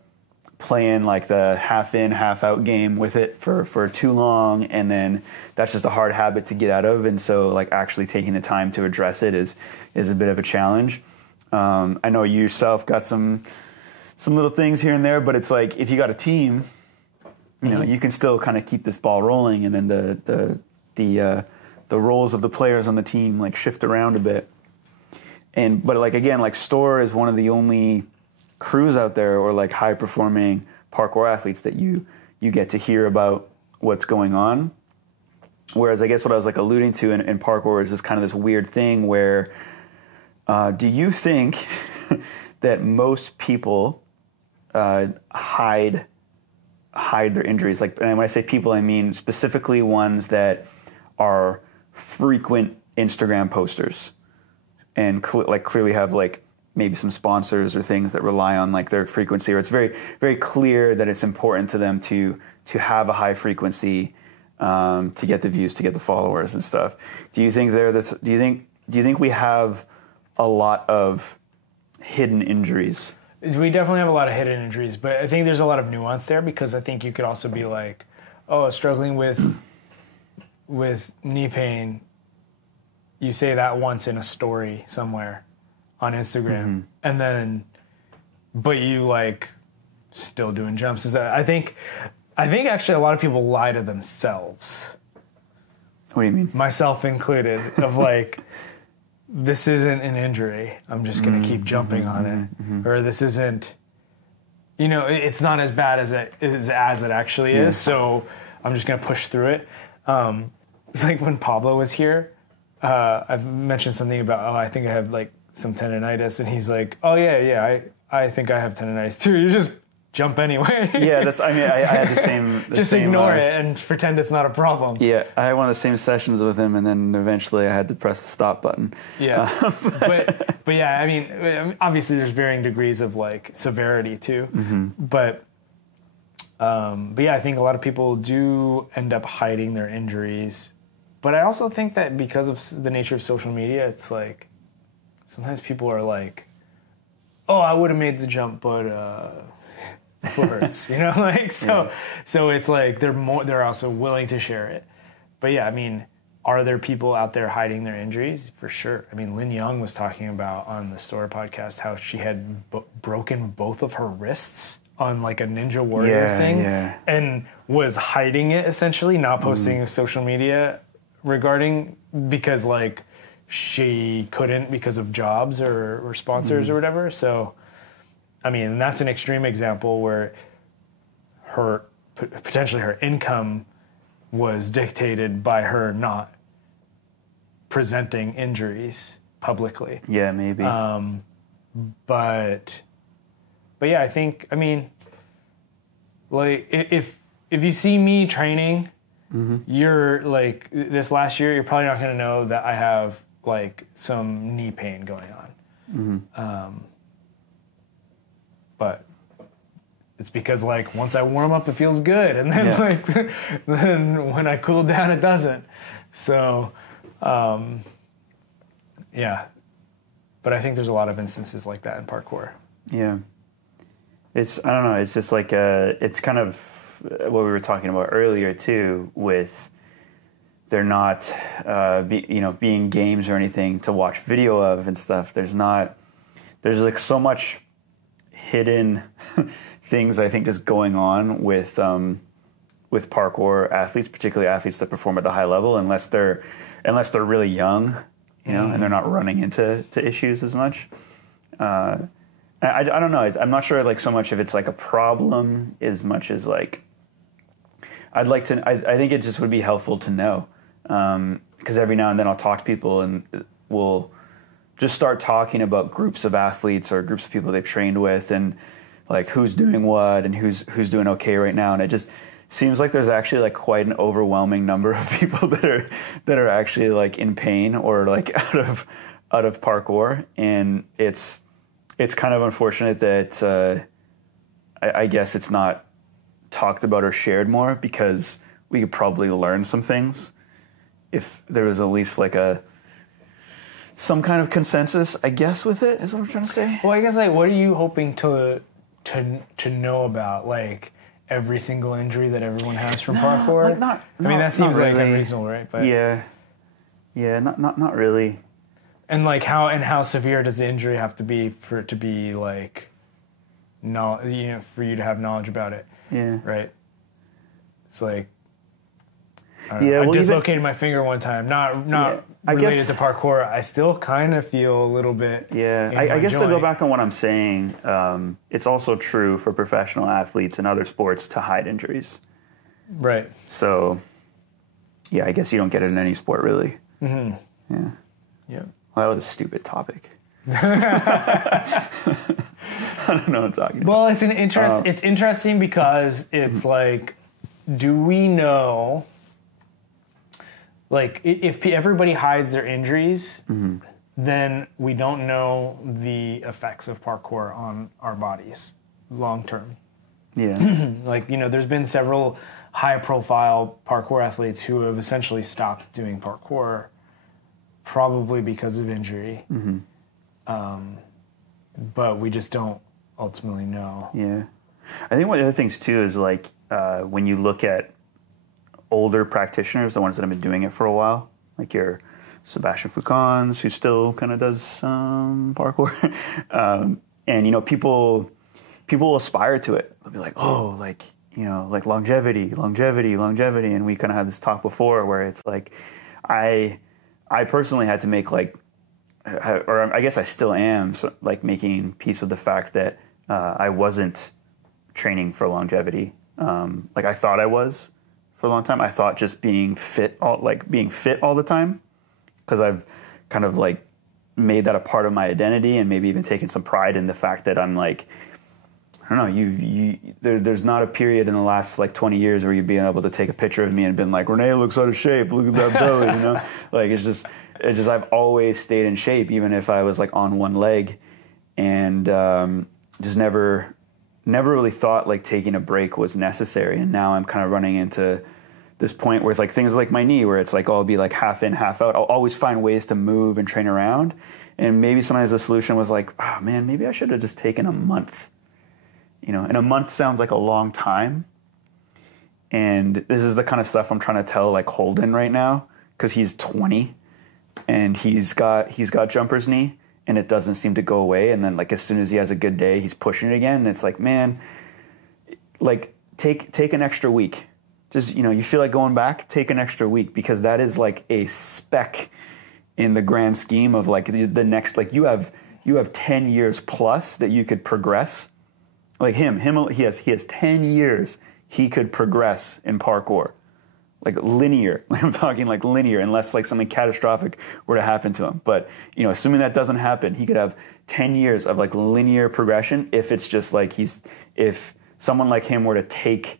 playing like the half in half out game with it for too long, and then that's just a hard habit to get out of, and so like actually taking the time to address it is a bit of a challenge. I know you yourself got some little things here and there, but it's like if you got a team, you can still kind of keep this ball rolling, and then the roles of the players on the team like shift around a bit. But like again, like Store is one of the only crews out there or like high performing parkour athletes that you get to hear about what's going on. Whereas I guess what I was like alluding to in parkour is just kind of this weird thing where do you think that most people hide their injuries? Like, and when I say people, I mean specifically ones that are frequent Instagram posters and clearly have like maybe some sponsors or things that rely on like their frequency, or it's very, very clear that it's important to them to have a high frequency to get the views, to get the followers and stuff. Do you think do you think we have a lot of hidden injuries? We definitely have a lot of hidden injuries, but I think there's a lot of nuance there, because I think you could also be like, struggling with knee pain. You say that once in a story somewhere on Instagram, and then, but you like still doing jumps. I think actually a lot of people lie to themselves. What do you mean? Myself included, of like, this isn't an injury. I'm just going to keep jumping on it. Or this isn't, it's not as bad as it actually is. So I'm just going to push through it. It's like when Pablo was here, I've mentioned something about, I think I have like some tendonitis. And he's like, oh yeah, I think I have tendonitis too. You just jump anyway. Yeah, I had the same. Just ignore it and pretend it's not a problem. Yeah, I had one of the same sessions with him, and then eventually I had to press the stop button. Yeah, but yeah, I mean, obviously there's varying degrees of like severity too. But yeah, I think a lot of people do end up hiding their injuries. But I also think that because of the nature of social media, it's like sometimes people are like, "Oh, I would have made the jump, but." Foot hurts, like so. So it's like they're also willing to share it. But yeah, I mean, are there people out there hiding their injuries? For sure. I mean, Lin Young was talking about on the Store podcast how she had broken both of her wrists on like a Ninja Warrior thing, and was hiding it essentially, not posting social media because like she couldn't because of jobs or sponsors or whatever. So. I mean, that's an extreme example where potentially her income was dictated by her not presenting injuries publicly. Yeah, maybe. But yeah, I mean, like if you see me training, you're like this last year, you're probably not going to know that I have like some knee pain going on. But it's because like once I warm up, it feels good, and then then when I cool down, it doesn't. So, yeah. But I think there's a lot of instances like that in parkour. Yeah. I don't know. It's just like it's kind of what we were talking about earlier too. With they're not being games or anything to watch video of and stuff. There's like so much hidden things I think just going on with parkour athletes, particularly athletes that perform at the high level, unless they're really young, and they're not running into issues as much. I don't know. I'm not sure like so much if it's like a problem as much as like I'd like to. I think it just would be helpful to know because every now and then I'll talk to people and we'll just start talking about groups of athletes or groups of people they've trained with and like who's doing what and who's doing okay right now. And it just seems like there's actually like quite an overwhelming number of people that are actually like in pain or like out of parkour. And it's kind of unfortunate that I guess it's not talked about or shared more because we could probably learn some things if there was at least like some kind of consensus, I guess, with it, is what I'm trying to say. Well, I guess, like, what are you hoping to know about, like, every single injury that everyone has from parkour? Like I mean, that seems really. Like unreasonable, right? But yeah, not really. And like, how severe does the injury have to be for it to be like, for you to have knowledge about it? Yeah. Right. It's like. I dislocated my finger one time. Not related to parkour. I still kind of feel a little bit. Yeah, I guess to go back on what I'm saying, it's also true for professional athletes in other sports to hide injuries. Right. So, yeah, I guess you don't get it in any sport really. Mm-hmm. Yeah. Yeah. Well, that was a stupid topic. I don't know what I'm talking about. Well, it's interesting because it's like, do we know? Like, if everybody hides their injuries, then we don't know the effects of parkour on our bodies long term. Yeah. Like, there's been several high-profile parkour athletes who have essentially stopped doing parkour probably because of injury. But we just don't ultimately know. Yeah. I think one of the other things, too, is, like, when you look at older practitioners, the ones that have been doing it for a while, like your Sebastian Foucons, who still kind of does some parkour, and people aspire to it. They'll be like, oh, like like longevity, and we kind of had this talk before where it's like, I personally had to make like or I guess I still am, so, like making peace with the fact that I wasn't training for longevity. Like I thought I was for a long time. I thought just being fit all the time, because I've kind of like made that a part of my identity, and maybe even taken some pride in the fact that I'm like, I don't know, there's not a period in the last like 20 years where you've been able to take a picture of me and been like, Rene looks out of shape, look at that belly, you know? Like it's just I've always stayed in shape, even if I was like on one leg, and just never really thought like taking a break was necessary. And now I'm kind of running into this point where it's like things like my knee, where it's like, I'll be like half in, half out. I'll always find ways to move and train around. And maybe sometimes the solution was like, oh man, maybe I should have just taken a month. You know, and a month sounds like a long time. And this is the kind of stuff I'm trying to tell like Holden right now, because he's 20 and he's got jumper's knee, and it doesn't seem to go away. And then like as soon as he has a good day, he's pushing it again. And it's like, man, like take an extra week. Just, you know, you feel like going back, take an extra week, because that is like a speck in the grand scheme of like the next, like you have 10 years plus that you could progress. Like he has 10 years he could progress in parkour. Like linear. I'm talking like linear, unless like something catastrophic were to happen to him. But, you know, assuming that doesn't happen, he could have 10 years of like linear progression, if it's just like if someone like him were to take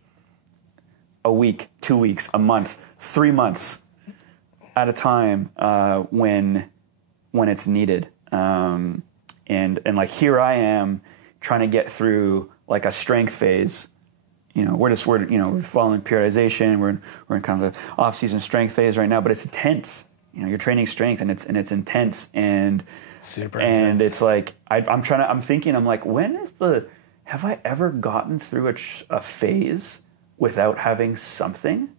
a week, 2 weeks, a month, 3 months at a time when it's needed. And like here I am trying to get through like a strength phase. You know, we're following periodization. We're in kind of the off-season strength phase right now, but it's intense. You know, you're training strength, and it's intense and super and intense. it's like I'm thinking have I ever gotten through a phase without having something?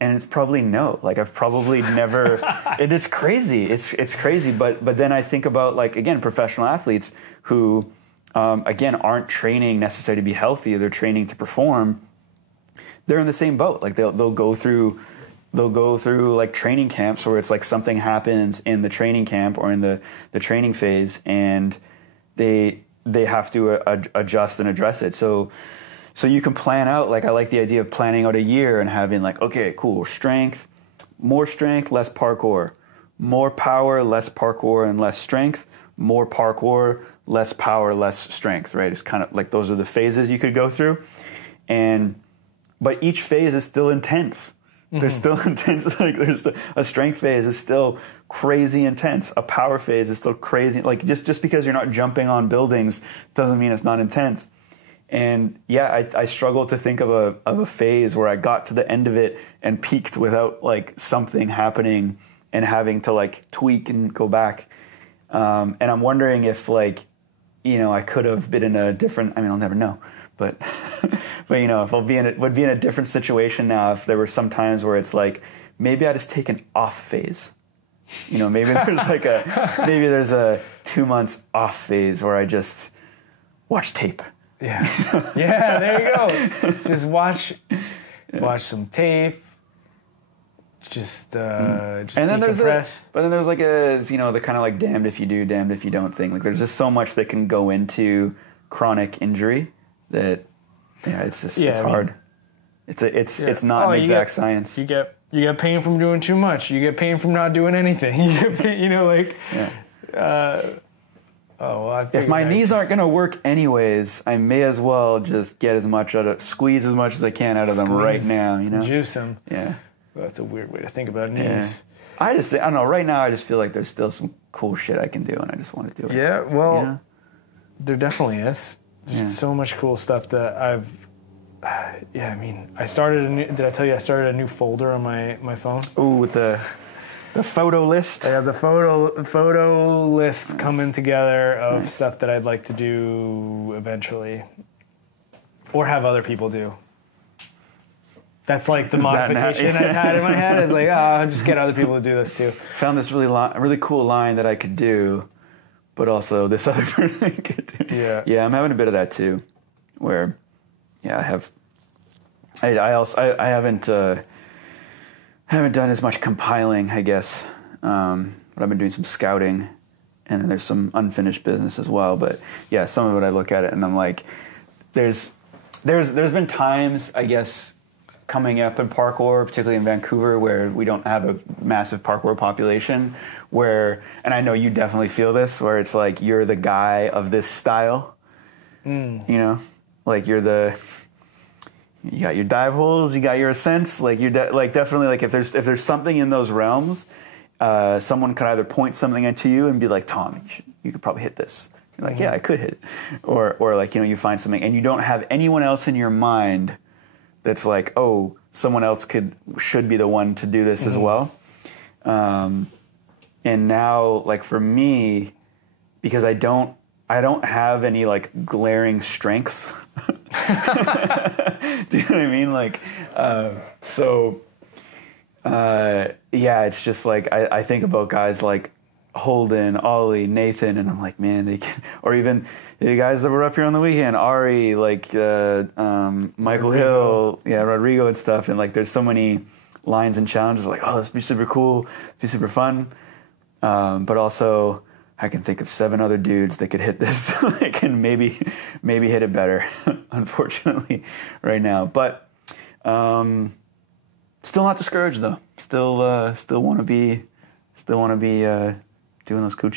And it's probably no. Like I've probably never. It is crazy. It's crazy. But then I think about like, again, professional athletes who again aren't training necessarily to be healthy. They're training to perform. They're in the same boat. Like they'll go through like training camps where it's like something happens in the training camp or in the training phase, and they have to adjust and address it. So you can plan out, like I like the idea of planning out a year and having like, okay, cool, strength, more strength, less parkour, more power, less parkour and less strength, more parkour, less power, less strength, right? It's kind of like those are the phases you could go through. But each phase is still intense. Mm-hmm. There's still intense, like a strength phase is still crazy intense. A power phase is still crazy. Like just because you're not jumping on buildings doesn't mean it's not intense. And yeah, I struggle to think of a phase where I got to the end of it and peaked without like something happening and having to like tweak and go back. And I'm wondering if like, you know, I could have been in a different, I mean, I'll never know, but you know, if would be in a different situation now, if there were some times where it's like, maybe I just take an off phase. You know, maybe there's a 2 months off phase where I just watch tape. Yeah, yeah. There you go. Just watch some tape. Just and then decompress. But then there's like the kind of like damned if you do, damned if you don't thing. Like there's just so much that can go into chronic injury that it's just it's hard. It's not an exact science. You get pain from doing too much. You get pain from not doing anything. You get pain, if my knees aren't going to work anyways, I may as well just get squeeze as much as I can out of them right now. You know, juice them. Yeah, well, that's a weird way to think about knees. Yeah. I don't know. Right now, I just feel like there's still some cool shit I can do, and I just want to do it. Yeah, well, you know? There definitely is. There's so much cool stuff that I've. I mean, did I tell you I started a new folder on my phone? Ooh, with the photo list? I have the photo list coming together of stuff that I'd like to do eventually. Or have other people do. That's like the modification I had in my head. Is like, I'll just get other people to do this too. Found this really cool line that I could do, but also this other person could do. Yeah. Yeah, I'm having a bit of that too, where, I haven't done as much compiling, I guess, but I've been doing some scouting, and then there's some unfinished business as well. But yeah, some of it I look at it and I'm like, there's been times, I guess, coming up in parkour, particularly in Vancouver, where we don't have a massive parkour population, where, and I know you definitely feel this, where it's like you're the guy of this style, you know, like you got your dive holes, you got your ascents, like you're definitely like if there's something in those realms, someone could either point something into you and be like, Tom, you could probably hit this. You're like, yeah, I could hit it, or like, you know, you find something and you don't have anyone else in your mind that's like, oh, someone else should be the one to do this as well. And now, like for me, because I don't have any like glaring strengths. Do you know what I mean? Like, yeah, it's just like I think about guys like Holden, Ollie, Nathan, and I'm like, man, they can, or even the guys that were up here on the weekend, Ari, like Michael Hill, Rodrigo and stuff, and like there's so many lines and challenges like, oh, this would be super cool, this be super fun, but also I can think of 7 other dudes that could hit this, like, and maybe hit it better, unfortunately, right now. But still not discouraged though. Still want to be doing those cool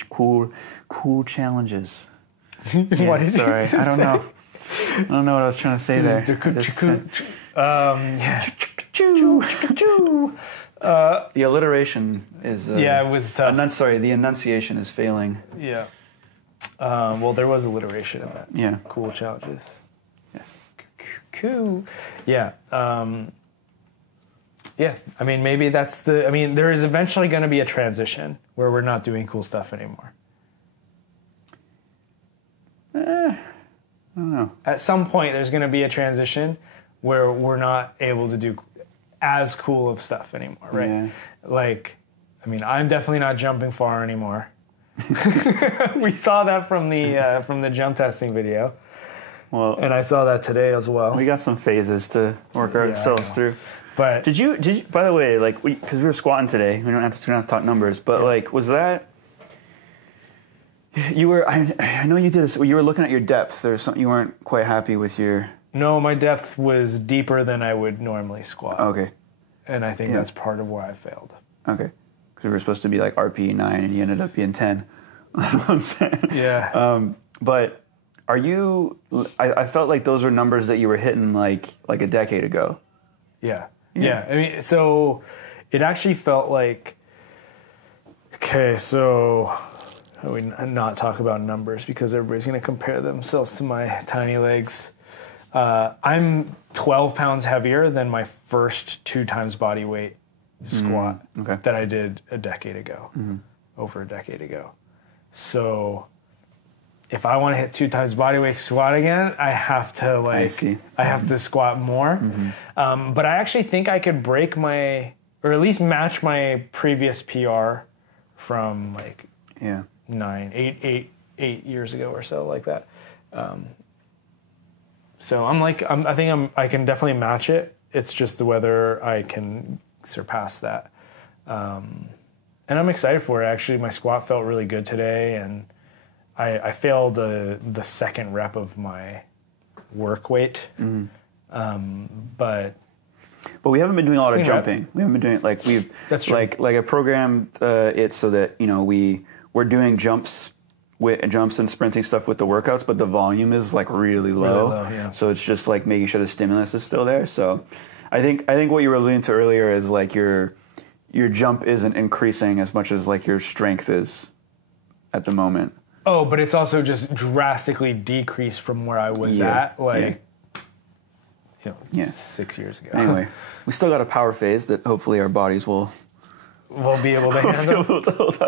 challenges. Yeah, sorry, I don't know. I don't know what I was trying to say there. The alliteration is it was tough. The enunciation is failing. Yeah. Well, there was alliteration in that. Yeah. Cool challenges. Yes. Cool. Yeah. Yeah. I mean, maybe that's there is eventually going to be a transition where we're not doing cool stuff anymore. I don't know. At some point, there's going to be a transition where we're not able to do as cool of stuff anymore, right? Yeah. Like, I mean, I'm definitely not jumping far anymore. We saw that from the jump testing video. Well, and I saw that today as well. We got some phases to work ourselves through. But did you? By the way, like because we were squatting today, we don't have to talk numbers, but like, was that? You were. I know you did this. You were looking at your depth. There's something you weren't quite happy with your. No, my depth was deeper than I would normally squat. Okay. And I think that's part of why I failed. Okay. Because we were supposed to be like RP 9 and you ended up being 10. That's what I'm saying. Yeah. But are you... I felt like those were numbers that you were hitting like a decade ago. Yeah. I mean, so it actually felt like... Okay, so... How do we not talk about numbers? Because everybody's going to compare themselves to my tiny legs. I'm 12 pounds heavier than my first 2 times body weight squat that I did a decade ago, over a decade ago. So if I want to hit 2 times body weight squat again, I have to I have to squat more. But I actually think I could break or at least match my previous PR from like 8 years ago or so, like that. So I can definitely match it. It's just whether I can surpass that. And I'm excited for it. Actually, my squat felt really good today, and I failed the second rep of my work weight. But we haven't been doing a lot of jumping. We haven't been doing That's true. like I programmed it so that we're doing jumps and sprinting stuff with the workouts, but the volume is like really low. So it's just like making sure the stimulus is still there. So I think what you were alluding to earlier is like your jump isn't increasing as much as like your strength is at the moment. Oh, but it's also just drastically decreased from where I was at 6 years ago. Anyway, we still got a power phase that hopefully our bodies will be able to handle.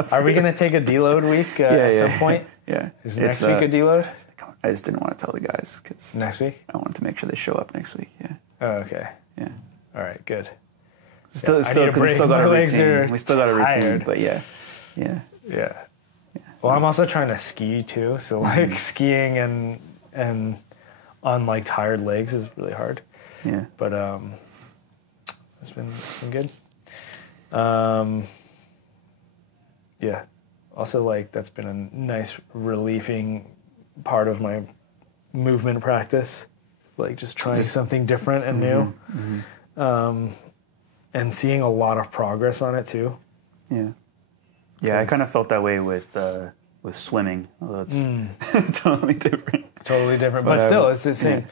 Are we going to take a deload week at some point? Yeah. Is next week a deload? I just didn't want to tell the guys because next week I wanted to make sure they show up next week. Yeah. Oh, okay. Yeah. All right. Good. We still got a routine. We still got a routine, but yeah. Well, I'm also trying to ski too, so like skiing and on like tired legs is really hard. Yeah. But it's been good. Yeah. Also, like, that's been a nice relieving part of my movement practice. Like, just trying something different and new. And seeing a lot of progress on it, too. Yeah. Yeah, I kind of felt that way with swimming, although it's totally different. Totally different. But still, it's the same. Yeah.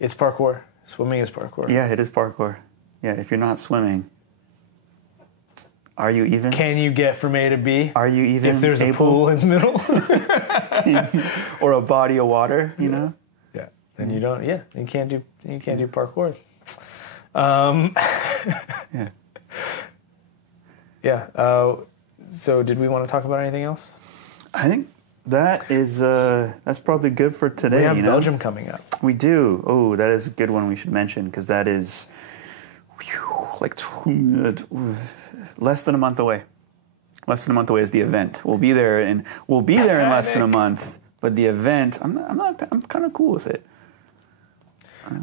It's parkour. Swimming is parkour. Yeah, it is parkour. Yeah, if you're not swimming, are you even? Can you get from A to B? Are you even? If there's a pool in the middle, or a body of water, you know? Yeah, then you don't. Yeah, you can't do parkour. Yeah. Yeah. So, did we want to talk about anything else? I think that is that's probably good for today. We have Belgium coming up. We do. Oh, that is a good one we should mention because that is like less than a month away. Less than a month away is the event. We'll be there in less than a month. But the event, I'm kind of cool with it.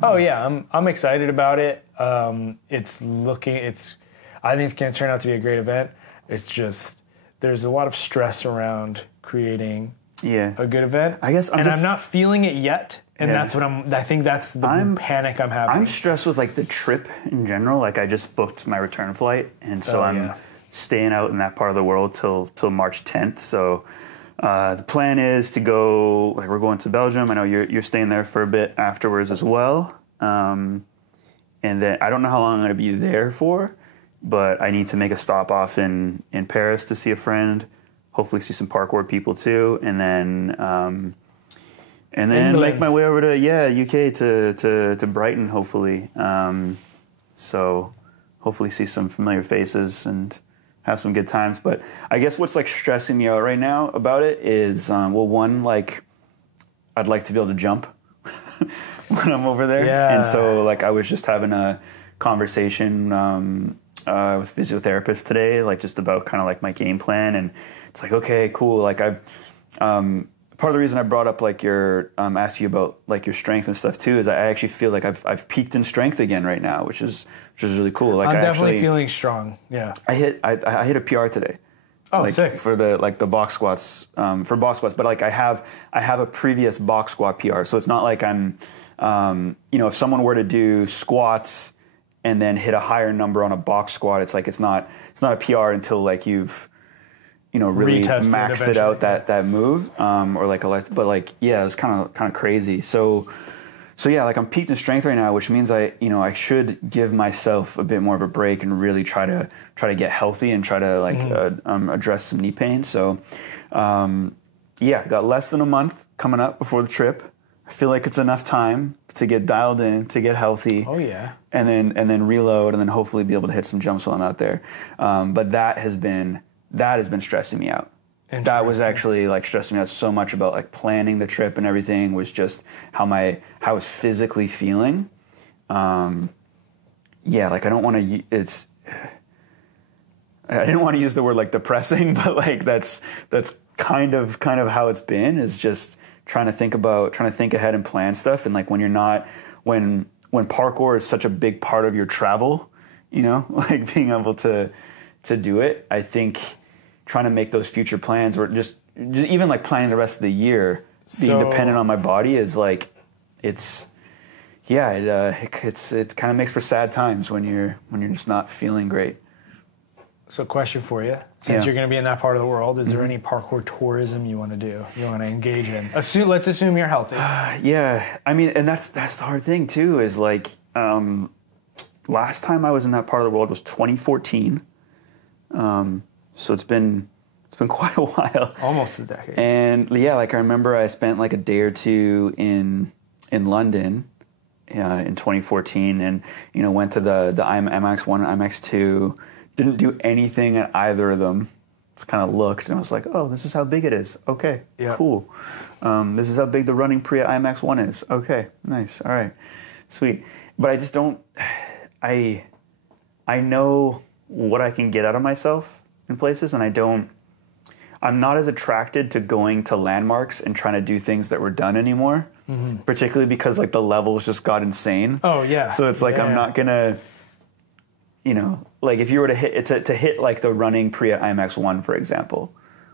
Oh yeah, I'm excited about it. I think it's going to turn out to be a great event. It's just there's a lot of stress around creating a good event. I guess I'm not feeling it yet. And that's what I think that's the panic I'm having. I'm stressed with like the trip in general. Like I just booked my return flight, and so I'm staying out in that part of the world till March 10th. So the plan is to go. Like we're going to Belgium. I know you're staying there for a bit afterwards as well. And then I don't know how long I'm going to be there for, but I need to make a stop off in Paris to see a friend. Hopefully see some parkour people too, and then make my way over to UK to Brighton hopefully. So hopefully see some familiar faces and have some good times. But I guess what's like stressing me out right now about it is one, like I'd like to be able to jump when I'm over there. Yeah. And so like I was just having a conversation with physiotherapist today, like just about kind of like my game plan, and it's like, okay, cool. Like part of the reason I brought up like your asked you about like your strength and stuff too is I actually feel like I've peaked in strength again right now, which is really cool. Like I'm definitely feeling strong. Yeah. I hit a PR today. Oh, like, sick. For the box squats, but like I have a previous box squat PR, so it's not like I'm if someone were to do squats and then hit a higher number on a box squat, it's like it's not a PR until like you've really maxed it out that move, or like but like it was kind of crazy. So yeah, like I'm peaked in strength right now, which means I should give myself a bit more of a break and really try to get healthy and try to like address some knee pain. So got less than a month coming up before the trip. I feel like it's enough time to get dialed in, to get healthy. Oh yeah, and then reload, and then hopefully be able to hit some jumps while I'm out there. But that has been stressing me out. That was actually like stressing me out so much about like planning the trip and everything, was just how I was physically feeling. Like I don't want to. I didn't want to use the word like depressing, but like that's kind of how it's been. Is just trying to think ahead and plan stuff, and like when parkour is such a big part of your travel, like being able to do it. I think trying to make those future plans, or just even like planning the rest of the year, being dependent on my body is like it kind of makes for sad times when you're just not feeling great. So question for you, since you're going to be in that part of the world, is there any parkour tourism you want to do, you want to engage in? Let's assume you're healthy. Yeah, I mean, and that's the hard thing too, is like last time I was in that part of the world was 2014. So it's been quite a while. Almost a decade. And like I remember I spent like a day or two in London in 2014, and went to the IMAX 1 and IMAX 2. Didn't do anything at either of them. Just kind of looked and I was like, oh, this is how big it is. Okay, cool. This is how big the running pre at IMAX 1 is. Okay, nice. All right, sweet. But I just don't. I know what I can get out of myself in places, and I'm not as attracted to going to landmarks and trying to do things that were done anymore, particularly because like the levels just got insane. Oh yeah. So it's like I'm not gonna you know, like if you were to hit to hit like the running pre at IMAX 1, for example,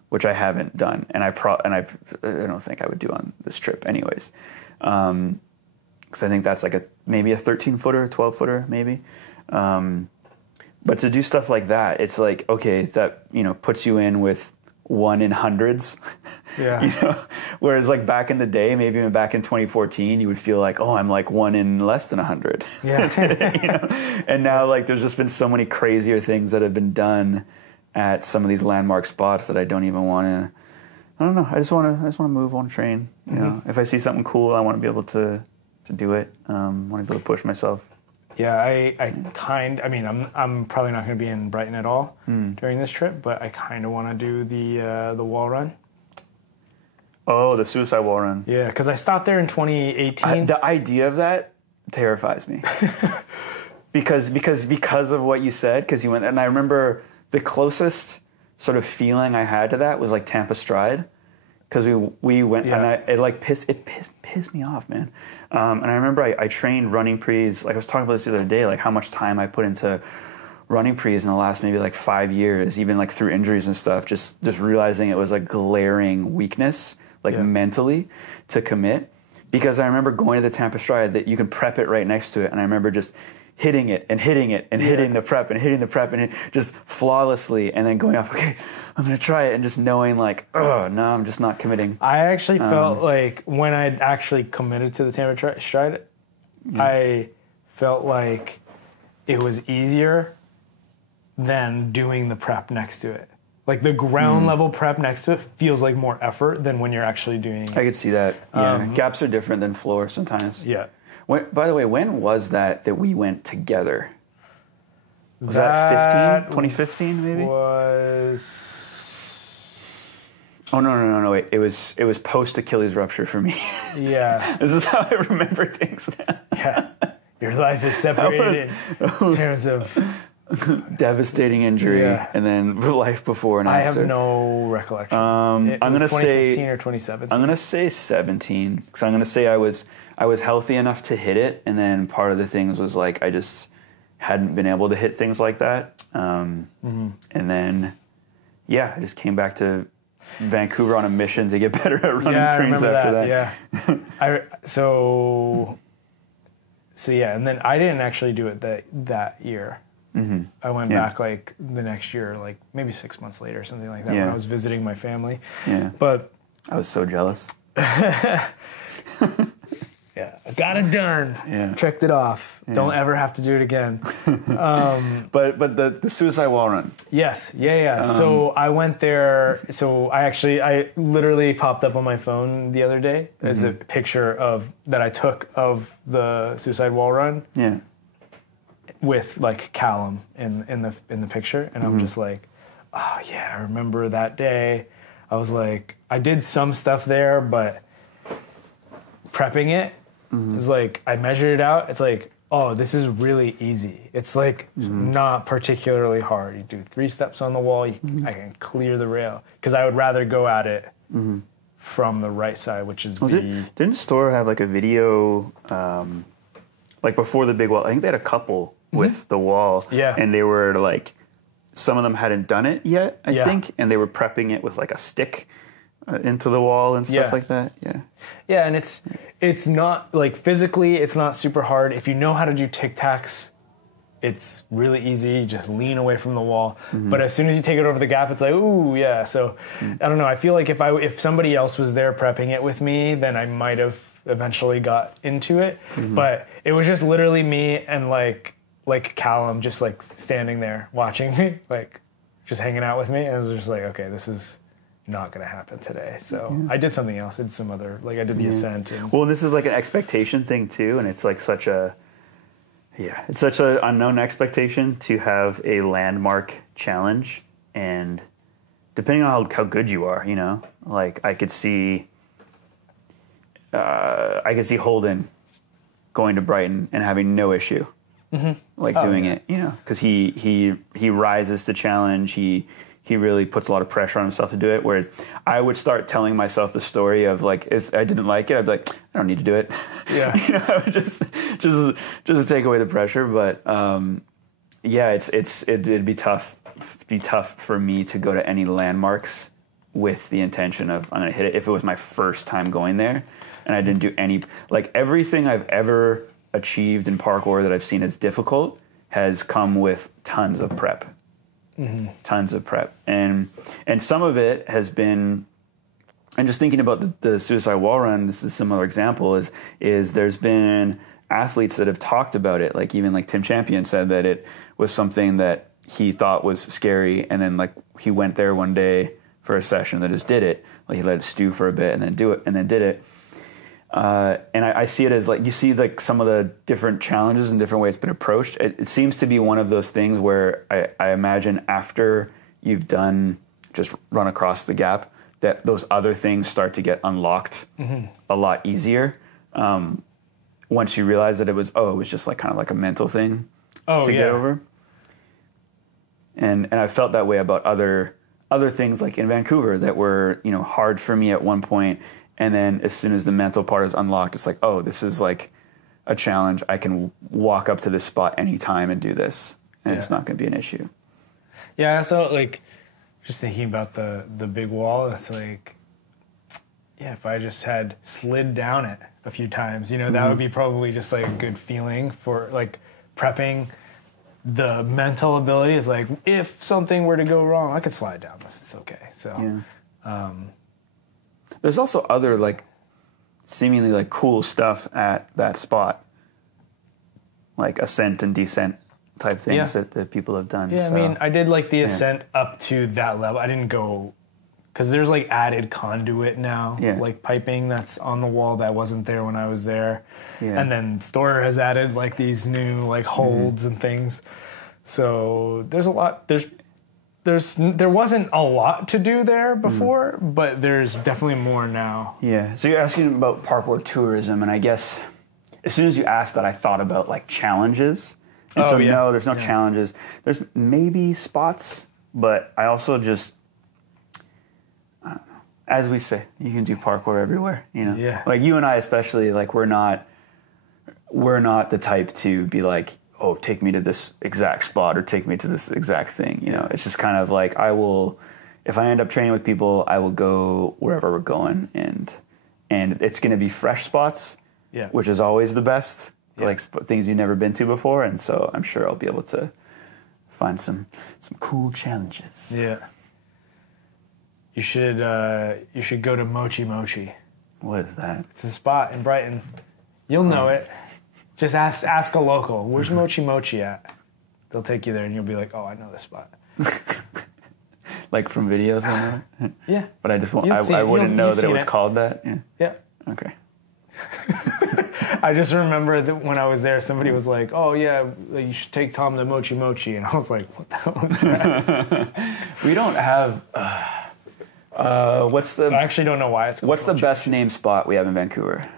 which I haven't done, and I don't think I would do on this trip anyways, because I think that's like maybe a 13-footer, 12-footer, maybe. But to do stuff like that, it's like, okay, that, you know, puts you in with 1 in hundreds. Yeah. You know? Whereas like back in the day, maybe even back in 2014, you would feel like, oh, I'm like 1 in less than 100. Yeah. You know? And now like there's just been so many crazier things that have been done at some of these landmark spots that I don't even want to. I don't know. I just want to move on train. You know, if I see something cool, I want to be able to do it. I want to be able to push myself. Yeah, I mean, I'm probably not going to be in Brighton at all during this trip, but I kind of want to do the wall run. Oh, the suicide wall run. Yeah, because I stopped there in 2018. The idea of that terrifies me. because of what you said, because you went, and I remember the closest sort of feeling I had to that was like Tampa Stride, because we went, and it pissed me off, man. And I remember I trained running prees, like I was talking about this the other day, like how much time I put into running prees in the last maybe like 5 years, even like through injuries and stuff, just realizing it was a glaring weakness, like mentally, to commit. Because I remember going to the Tampa Stride that you can prep it right next to it, and I remember just hitting it and hitting it and hitting the prep and hitting the prep and just flawlessly, and then going off, okay, I'm going to try it, and just knowing like, oh, no, I'm just not committing. I actually felt like when I actually committed to the Tampa Stride, I felt like it was easier than doing the prep next to it. Like the ground level prep next to it feels like more effort than when you're actually doing it. I could see that. Yeah, gaps are different than floor sometimes. Yeah. By the way, when was that we went together? Was that 2015 maybe? Oh no! Wait, it was post Achilles rupture for me. Yeah. This is how I remember things. Yeah. Your life is separated in terms of devastating injury, and then life before and after. I have no recollection. I'm gonna say 2016 or 2017. I'm gonna say 17, because I'm gonna say I was healthy enough to hit it, and then part of the things was like I just hadn't been able to hit things like that. And then I just came back to Vancouver on a mission to get better at running trains after that. Yeah. So and then I didn't actually do it that year. I went back like the next year, like maybe 6 months later, something like that, when I was visiting my family. Yeah. But I was so jealous. Yeah, I got it done. Yeah. Checked it off. Yeah. Don't ever have to do it again. But the suicide wall run. Yes. Yeah. So I went there. So I literally popped up on my phone the other day as a picture that I took of the suicide wall run. Yeah. With like Callum in the picture, and I'm just like, oh yeah, I remember that day. I was like, I did some stuff there, but prepping it. It was like, I measured it out. It's like, oh, this is really easy. It's like not particularly hard. You do 3 steps on the wall. I can clear the rail. Because I would rather go at it from the right side, which is Didn't Store have like a video, like before the big wall? I think they had a couple with the wall. Yeah. And they were like, some of them hadn't done it yet, I think. And they were prepping it with like a stick into the wall and stuff like that. Yeah, and it's not like physically, it's not super hard. If you know how to do tic-tacs, it's really easy. You just lean away from the wall. But as soon as you take it over the gap, it's like, ooh, yeah. So I don't know. I feel like if somebody else was there prepping it with me, then I might have eventually got into it. But it was just literally me and like Callum just like standing there watching me, like just hanging out with me. And I was just like, okay, this is not going to happen today. So I did something else. I did some other, like I did the ascent. Well, this is like an expectation thing too. And it's like such an unknown expectation to have a landmark challenge. And depending on how good you are, you know, like I could see Holden going to Brighton and having no issue. Doing it, you know, because he rises to challenge. He really puts a lot of pressure on himself to do it. Whereas I would start telling myself the story of like, if I didn't like it, I'd be like, I don't need to do it. Yeah, you know, I would just to take away the pressure. But Yeah, it'd be tough. Be tough for me to go to any landmarks with the intention of I'm going to hit it if it was my first time going there and I didn't do any, like everything I've ever achieved in parkour that I've seen as difficult has come with tons of prep. Tons of prep. And some of it has been, and just thinking about the suicide wall run, this is a similar example, is there's been athletes that have talked about it, like even like Tim Champion said that it was something that he thought was scary, and then like he went there one day for a session that just did it. Like he let it stew for a bit and then do it and then did it. And I see it as like you see like some of the different challenges and different ways it's been approached. It seems to be one of those things where I imagine after you've done just run across the gap, that those other things start to get unlocked a lot easier. Once you realize that it was just like kind of like a mental thing to get over. And I felt that way about other things like in Vancouver that were, hard for me at one point. And then as soon as the mental part is unlocked, it's like, this is like a challenge. I can walk up to this spot anytime and do this. And it's not going to be an issue. Yeah, so like just thinking about the big wall, it's like, if I just had slid down it a few times, that would be probably just like a good feeling for like prepping. The mental ability is like, if something were to go wrong, I could slide down this. It's okay. So, there's also other like seemingly like cool stuff at that spot, like ascent and descent type things that people have done. Yeah, so, I mean, I did like the ascent up to that level. I didn't go because there's like added conduit now, like piping that's on the wall that wasn't there when I was there. Yeah. And then Storer has added like these new like holds and things. So there's a lot. There wasn't a lot to do there before, but there's definitely more now. Yeah. So you're asking about parkour tourism, and I guess as soon as you asked that, I thought about like challenges. And no, there's no challenges. There's maybe spots, but I also just, I don't know. As we say, you can do parkour everywhere. Yeah. Like you and I especially, like we're not the type to be like, take me to this exact spot or take me to this exact thing. It's just kind of like if I end up training with people, I will go wherever we're going, and it's going to be fresh spots, which is always the best, like things you've never been to before, and so I'm sure I'll be able to find some cool challenges. Yeah. You should go to Mochi Mochi. What is that? It's a spot in Brighton. You'll know it. Just ask a local. Where's Mochi Mochi at? They'll take you there, and you'll be like, I know this spot. Like from videos on that? Yeah. But I just I wouldn't know that it was called that? Yeah. Okay. I just remember that when I was there, somebody was like, you should take Tom to Mochi Mochi. And I was like, what the hell is that? We don't have... I actually don't know why it's called What's the best named spot we have in Vancouver?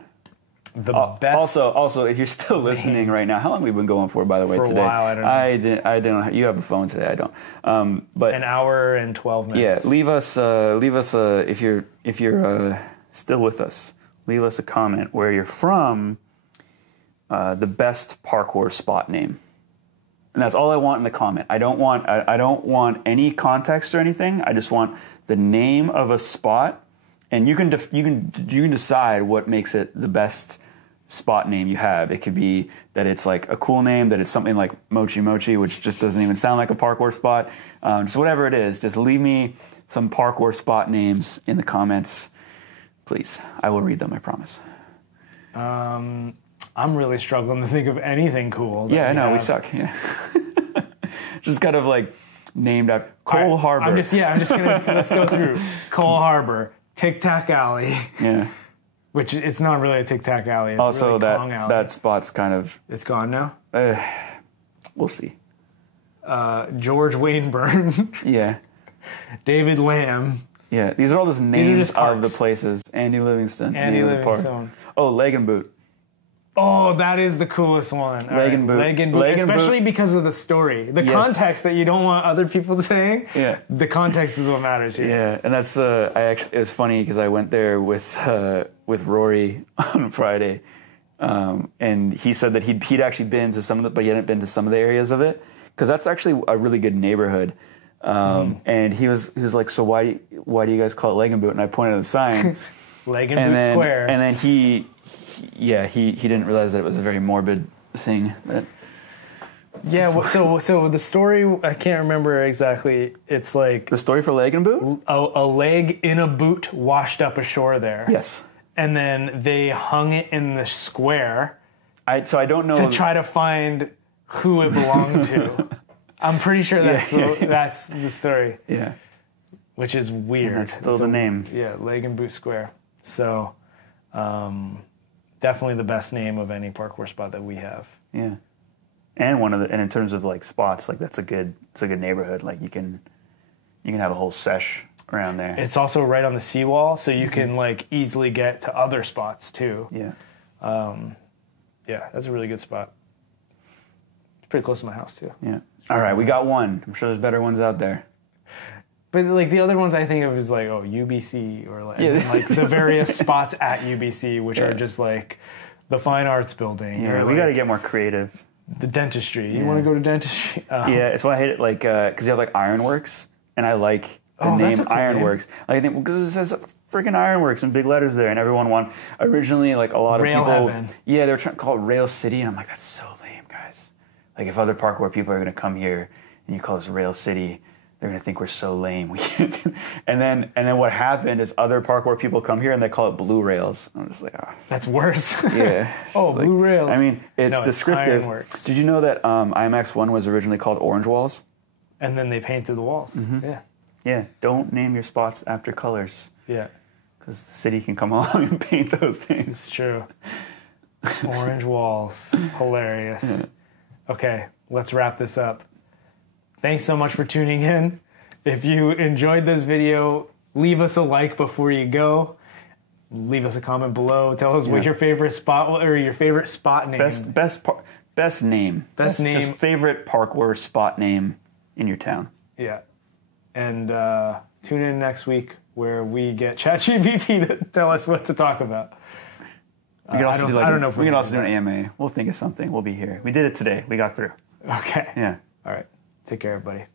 The best. Also, if you're still listening right now, how long have we been going for? By the way, today? For a while, I don't know. I didn't. You have a phone today. I don't. But an hour and 12 minutes. Yeah, leave us if you're still with us. Leave us a comment where you're from. The best parkour spot name, and that's all I want in the comment. I don't want any context or anything. I just want the name of a spot. And you can decide what makes it the best spot name you have. It could be that it's like a cool name, that it's something like Mochi Mochi, which just doesn't even sound like a parkour spot. So whatever it is, just leave me some parkour spot names in the comments, please. I will read them, I promise. I'm really struggling to think of anything cool. Yeah, I know, we suck. Yeah, just kind of like named after Cole Harbor. I'm just gonna let's go through Cole Harbor. Tic Tac Alley. Yeah. Which it's not really a Tic Tac Alley. It's also, really Kong Alley. That spot's kind of... It's gone now? We'll see. George Wainburn. Yeah. David Lamb. Yeah, these are all just names of the places. Andy Livingston. Andy Livingston. Oh, Leg and Boot. Oh, that is the coolest one. Leg and Boot. Leg and Boot. Especially because of the story. The context that you don't want other people saying. Yeah. The context is what matters here. Yeah, and that's it was funny because I went there with Rory on Friday, and he said that he'd actually been to some of the, but he hadn't been to some of the areas of it because that's actually a really good neighborhood. And he was like, so why do you guys call it Leg and Boot? And I pointed at the sign. Leg and Boot Square. And then he didn't realize that it was a very morbid thing. Yeah, so the story, I can't remember exactly. It's like... The story for Leg and Boot? A leg in a boot washed up ashore there. Yes. And then they hung it in the square. So I don't know... To try to find who it belonged to. I'm pretty sure that's the story. Yeah. Which is weird. And that's still the name. Yeah, Leg and Boot Square. So, definitely the best name of any parkour spot that we have. Yeah. And in terms of like spots, like it's a good neighborhood. Like you can have a whole sesh around there. It's also right on the seawall, so you can like easily get to other spots too. Yeah. Yeah, that's a really good spot. It's pretty close to my house too. Yeah. All right, we got one. I'm sure there's better ones out there. But like the other ones I think of is like, UBC or like, like the various spots at UBC, which are just like the Fine Arts Building. Yeah, we got to get more creative. The dentistry. You want to go to dentistry? Yeah, it's why I hate it. Like, because you have like Ironworks, and I like the name Ironworks. Like, I think because it says freaking Ironworks in big letters there, and everyone originally like a lot of Rail people. Heaven. Yeah, they're trying to call it Rail City, and I'm like, that's so lame, guys. Like, if other parkour people are going to come here and you call us Rail City, they're going to think we're so lame. We can't do. And then what happened is other parkour people come here and they call it Blue Rails. I'm just like, oh. That's worse. Yeah. Blue Rails. I mean, it's descriptive. Ironworks. Did you know that IMAX 1 was originally called Orange Walls? And then they painted the walls. Mm-hmm. Yeah. Yeah. Don't name your spots after colors. Yeah. Because the city can come along and paint those things. It's true. Orange walls. Hilarious. Yeah. Okay, let's wrap this up. Thanks so much for tuning in. If you enjoyed this video, leave us a like before you go. Leave us a comment below. Tell us what your favorite spot or your favorite spot name. Best name. Best name. Just favorite parkour spot name in your town. Yeah. And tune in next week where we get ChatGPT to tell us what to talk about. We can also do an AMA. We'll think of something. We'll be here. We did it today. We got through. Okay. Yeah. All right. Take care, everybody.